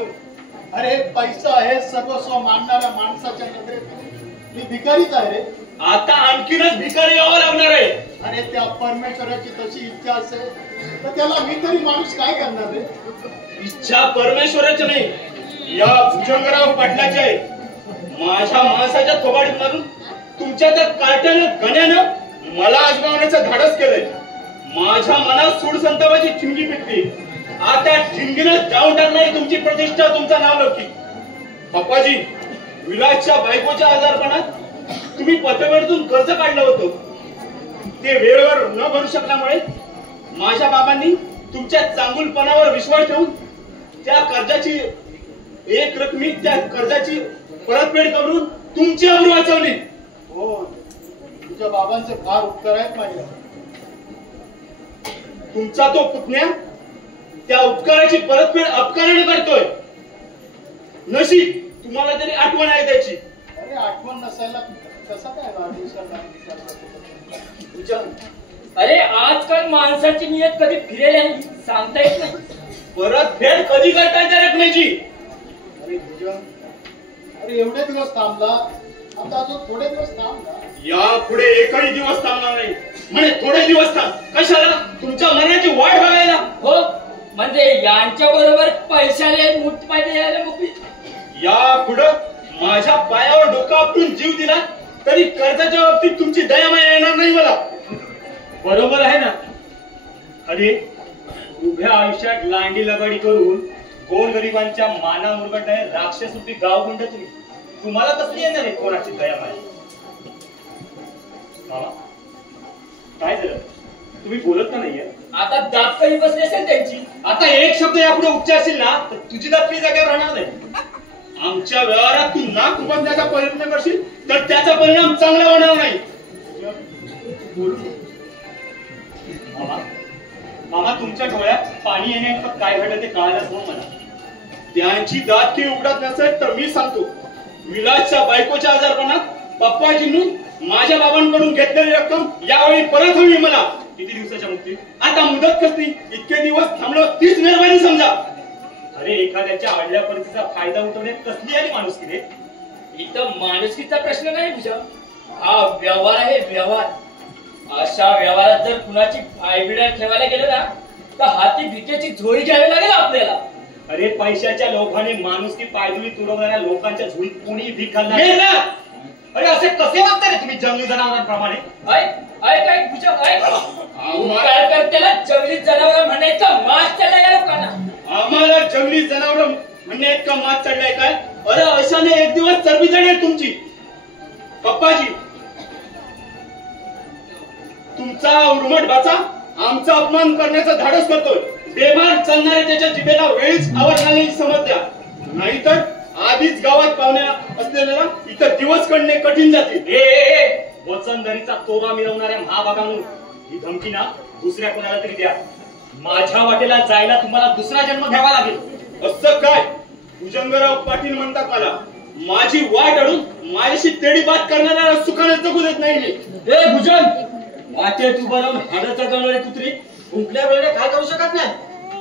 अरे पैसा आहे सर्वस्व मानणाऱ्या माणसाच्या नजरेत मी भिकारीच आहे रे. आता आणखीनच भिकारी यावं लागणार आहे. आणि त्या परमेश्वराची तशी इच्छा असेल तर त्याला मी तरी माणूस काय करणार रे. इच्छा परमेश्वराची नाही, या भुजंगराव पाटलाची आहे. माझ्या माणसाच्या थोबाडीत मारून तुमच्या त्या कार्ट्यानं गण्यानं मला आजमावण्याचं धाडस केलंय. माझ्या मनात सूड संतापाची ठिणगी पिटली. आता ठिणगीनं जाऊन टाकणारी तुमची प्रतिष्ठा, तुमचा नाव लौकिक. पप्पाजी, विलासच्या बायकोच्या आजारपणात तुम्ही पतवेळतून कर्ज काढलं होतं. ते वेळेवर न भरू शकल्यामुळे माझ्या बाबांनी तुमच्या चांगुलपणावर विश्वास ठेवून त्या कर्जाची एक रकमी त्या कर्जाची परतफेड करून तुमची अब्रू वाचवली. हो, तुझ्या बाबांचे फार उपकार आहेत माझ्या. तुमचा तो पुतण्या त्या उपकाराची परतफेड अपकाराने करतोय. नशीब तुम्हाला तरी आठवण आहे त्याची. अरे आठवण नसायला कसा काय वाढदिवसाला. अरे आजकाल माणसाची नियत कधी फिरेल आहे सांगता येत नाही. परतफेड कधी करताय त्या रकमेची? अरे भुजंग, अरे एवढे दिवस थांबला, आता अजून थोडे दिवस थांबला. यापुढे एकही दिवस थांबणार नाही. म्हणे थोडे दिवस थांब. कशाला? तुमच्या मनाची वाढ बघायला. हो, म्हणजे यांच्या बरोबर पैशाने मुठ पाहिजे यायला मोकळी. यापुढे माझ्या पायावर डोकं आपटून जीव दिला तरी कर्जाच्या बाबतीत तुमची दयामाया येणार नाही मला. बरोबर आहे ना? अरे उभ्या आयुष्यात लांडी लगाडी करून गोरगरिबांच्या माना मुरगडणारे राक्षसरूपी गाव गुंड तुम्हाला कसली येणार आहे कोणाची दयामाया? मामा, काय झालं? तुम्ही बोलत का नाहीये? आता दात काही बसली असेल त्यांची. आता एक शब्द यापुढे उच्चारशील ना तर तुझी दात काही जागेवर राहणार नाही. आमच्या व्यवहारात तू नाक उबंधण्याचा प्रयत्न करशील तर त्याचा परिणाम चांगला होणार नाही. मामा मामा तुमच्या डोळ्यात पाणी येण्यात काय घडलं ते कळायलाच हो मला. त्यांची दात की उघडत नसेल तर मी सांगतो. विलासच्या बायकोच्या आजारपणात पप्पाजींनी माझ्या बाबांकडून घेतलेली रक्कम यावेळी परत हवी मला. किती दिवसाच्या मुक्ती? आता मुदत कसली? इतके दिवस थांबलो तीच मेहरबानी समजा. अरे एखाद्याच्या आडल्या परिस्थितीचा फायदा उठवण्यात कसली आली माणुसकी रे? इथं माणुसकीचा प्रश्न नाही भुजंग, हा व्यवहार आहे व्यवहार. अशा व्यवहारात जर कुणाची पायबिडा ठेवायला गेलं ना तर हाती भिकेची झोळी घ्यावी लागेल आपल्याला. अरे पैशाच्या लोभाने माणुसकी पायदुळी तुडवणाऱ्या लोकांच्या झुळीत कोणी भीक घालणार? अरे असे कसे वागता रे तुम्ही जंगली जनावरांप्रमाणे? काय भुजंग काय करतेला जंगली जनावर म्हणायचा मास चढला या लोकांना. आम्हाला जंगली जनावर म्हणणे इतका मात चढलाय काय? अरे अशाने एक दिवस चरबी चढेल तुमची. पप्पाजी तुमचा उर्मट बाचा आमचा अपमान करण्याचा धाडस करतोय. बेमान चालणाऱ्या त्याच्या जिभेला वेळीच आवर घालण्याची समज द्या, नाहीतर आधीच गावात पाहुण्या असलेल्या इथं दिवस काढणे कठीण जातील. वचनधरीचा तोरा मिरवणाऱ्या महाभागांनो, ही धमकी ना दुसऱ्या कोणाला तरी द्या. माझ्या वाटेला जायला तुम्हाला दुसरा जन्म घ्यावा लागेल. असं काय? भुजंगराव पाटील म्हणतात मला. माझी वाट अडून माझ्याशी तेडी बात करणाऱ्या सुखाने जगू देत नाही मी. भुजंग वाटे तू बनवून हाडाचा गणवणे कुत्री कुठल्या वेळेला काय करू शकत नाही.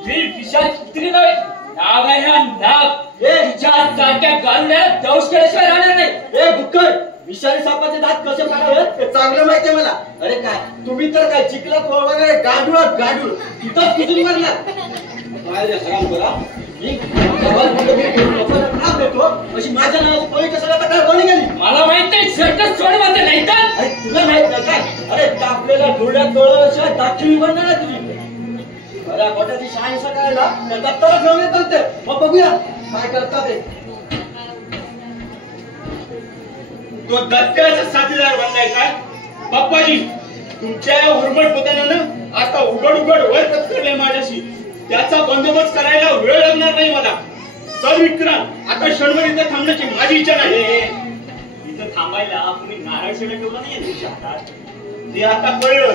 ही विशाल कुत्री नव्हे, नाग आहे हा नाग. तुझ्या सारख्या गारुड्याला दौश केल्याशिवाय राहणार नाही. बुक्कड विषारी सापाचे दात कसे पाडावेत ते चांगलं माहितीये मला. अरे काय तुम्ही तर काय चिखलात वळवणारे गाडूळ तिथंच कुठून मारला काय रे हराम करा. मी अशी माझ्या नावाची पळी कशाला तक्रार कोणी गेली? मला माहित नाही सर्कस सोड म्हणते नाही तर. अरे तुला माहित नाही काय? अरे आपल्याला डोळ्यात डोळ्याशिवाय दाखवी बनणार आहे तुझी. अरे खोट्याची शहानिशा करायला तर दत्ताला घेऊन येत नसते. मग बघूया काय करतात ते. तो दत्ताचा साथीदार बनलाय काय? पप्पाजी तुमच्या उर्मट पोतानं आता उघड वर पत्करले माझ्याशी. त्याचा बंदोबस्त करायला वेळ लागणार नाही मला. तर विक्रांत आता क्षणभर इथं थांबण्याची माझी इच्छा नाही. इथं थांबायला तुम्ही नारळ शेवट ठेवला नाहीये तुमच्या हातात. ते आता कळलं.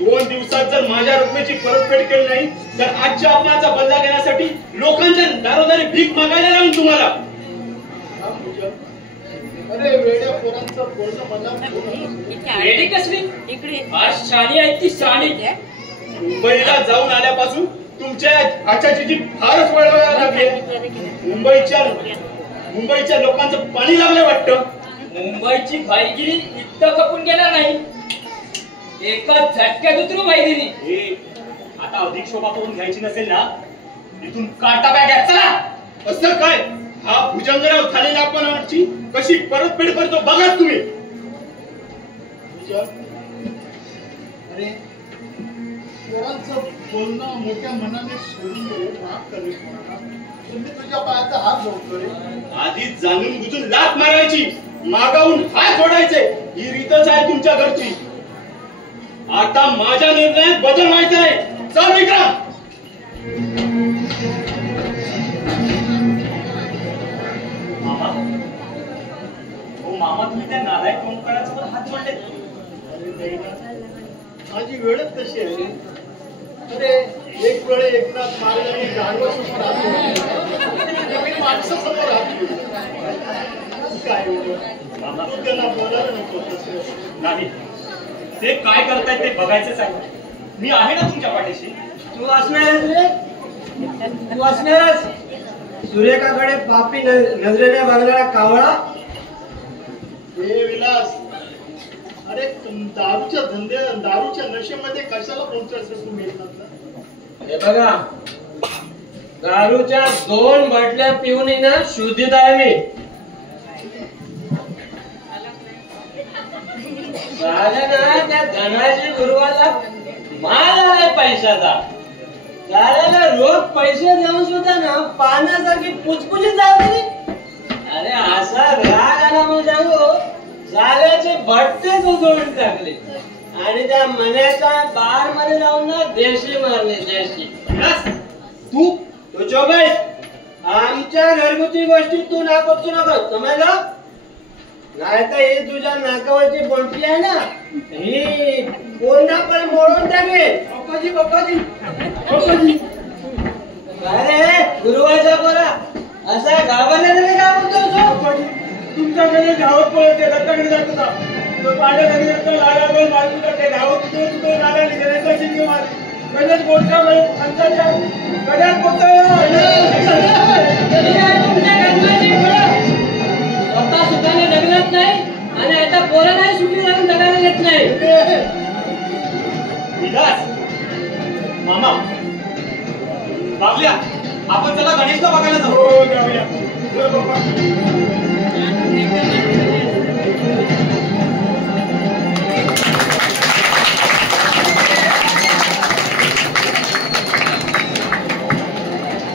2 दिवसात जर माझ्या रकमेची परतफेड केली नाही तर आजच्या अपमानाचा बदला घेण्यासाठी लोकांच्या दारोदारी भीक मागायला लावून तुम्हाला. अरे वेड्या पोरांचं बोलणं मला रेडी कसली फार शाणी आहे ती शाणी. मुंबईला जाऊन आल्यापासून तुमच्या हाताची जी फारच वळवायला लागली. मुंबईच्या लोकांचं पाणी लागलं वाटतं. मुंबईची भाईगिरी इतकं खपून गेला नाही, एका झटक्यात उतरू भाईगिरी. आता अधिक शोभा करून घ्यायची नसेल ना इथून काटा बॅग चला. असं काय? हा भुजंगराव झालेल्या अपमानाची कशी परतफेड करतो बघा तुम्ही. अरे पोरांचं बोलणं मोठ्या मनाने सोडून माफ करेल. तुम्ही तुझ्या पायाचा हात जोडतोय. आधी जाणून बुजून लाथ मारायची, मागावून हात जोडायचे, ही रीतच आहे तुमच्या घरची. आता माझ्या निर्णयात बदल व्हायचा आहे. चल विक्रम. मामा तुम्ही त्या नालायक कोंकणासोबत हात जोडले. माझी वेळच कशी आहे. अरे एक वेळ एकनाथ मार्गाने गाडवासमोर हात जोडले, मी माणसासमोर हात जोडले. काय मामा तू त्यांना बोलायला नको तसं. नाही ते काय करतायत ते बघायचंच आहे. मी आहे ना तुमच्या पाठीशी. तू असणारच रे, तू असणारच. सुरेखाकडे पापी नजरेने बघणारा कावळा. हे विलास, अरे दारूच्या नशेमध्ये कशाला पोहोचायचं तुम्ही? हे बघा दारूच्या 2 बाटल्या पिऊन ना शुद्धीत आहे मी. झालं ना त्या धनाजी गुरुवाला माल आलाय पैशाचा. झालेला रोज पैसे देऊन सुद्धा ना पाण्यासारखी पुचपुची जावली. अरे असा राग आला मग जाऊ झाल्याचे भट्टेच उजळून टाकले आणि त्या मण्याच्या बार मध्ये जाऊन ना देशी मारले. देशी तू चोप आहेस. आमच्या घरगुती गोष्टी तू ना करतो नका समजलं. नाही तर ही तुझ्या नाकावरची बोलती आहे ना ही कोणता पण मोडून टाकेल. पप्पाजी पप्पाजी पप्पाजी काय रे गुरुवारचा पोरा असा गावाला तरी काय बोलतो. तुमच्याकडे धावत पळत रत्नाकडे जात होता तो पाड्या नदी लाला दोन बाजू करते धावत तो लाला निघाल्याचा शिंगे मारली कदाच मोठ्या माणसाच्या कदाच स्वतः सुखाने लग्नात नाही आणि आता पोरं नाही सुखी लागून जगायला येत नाही. विलास मामा बाबल्या आपण चला गणेशला बघायला जाऊ. जाऊया.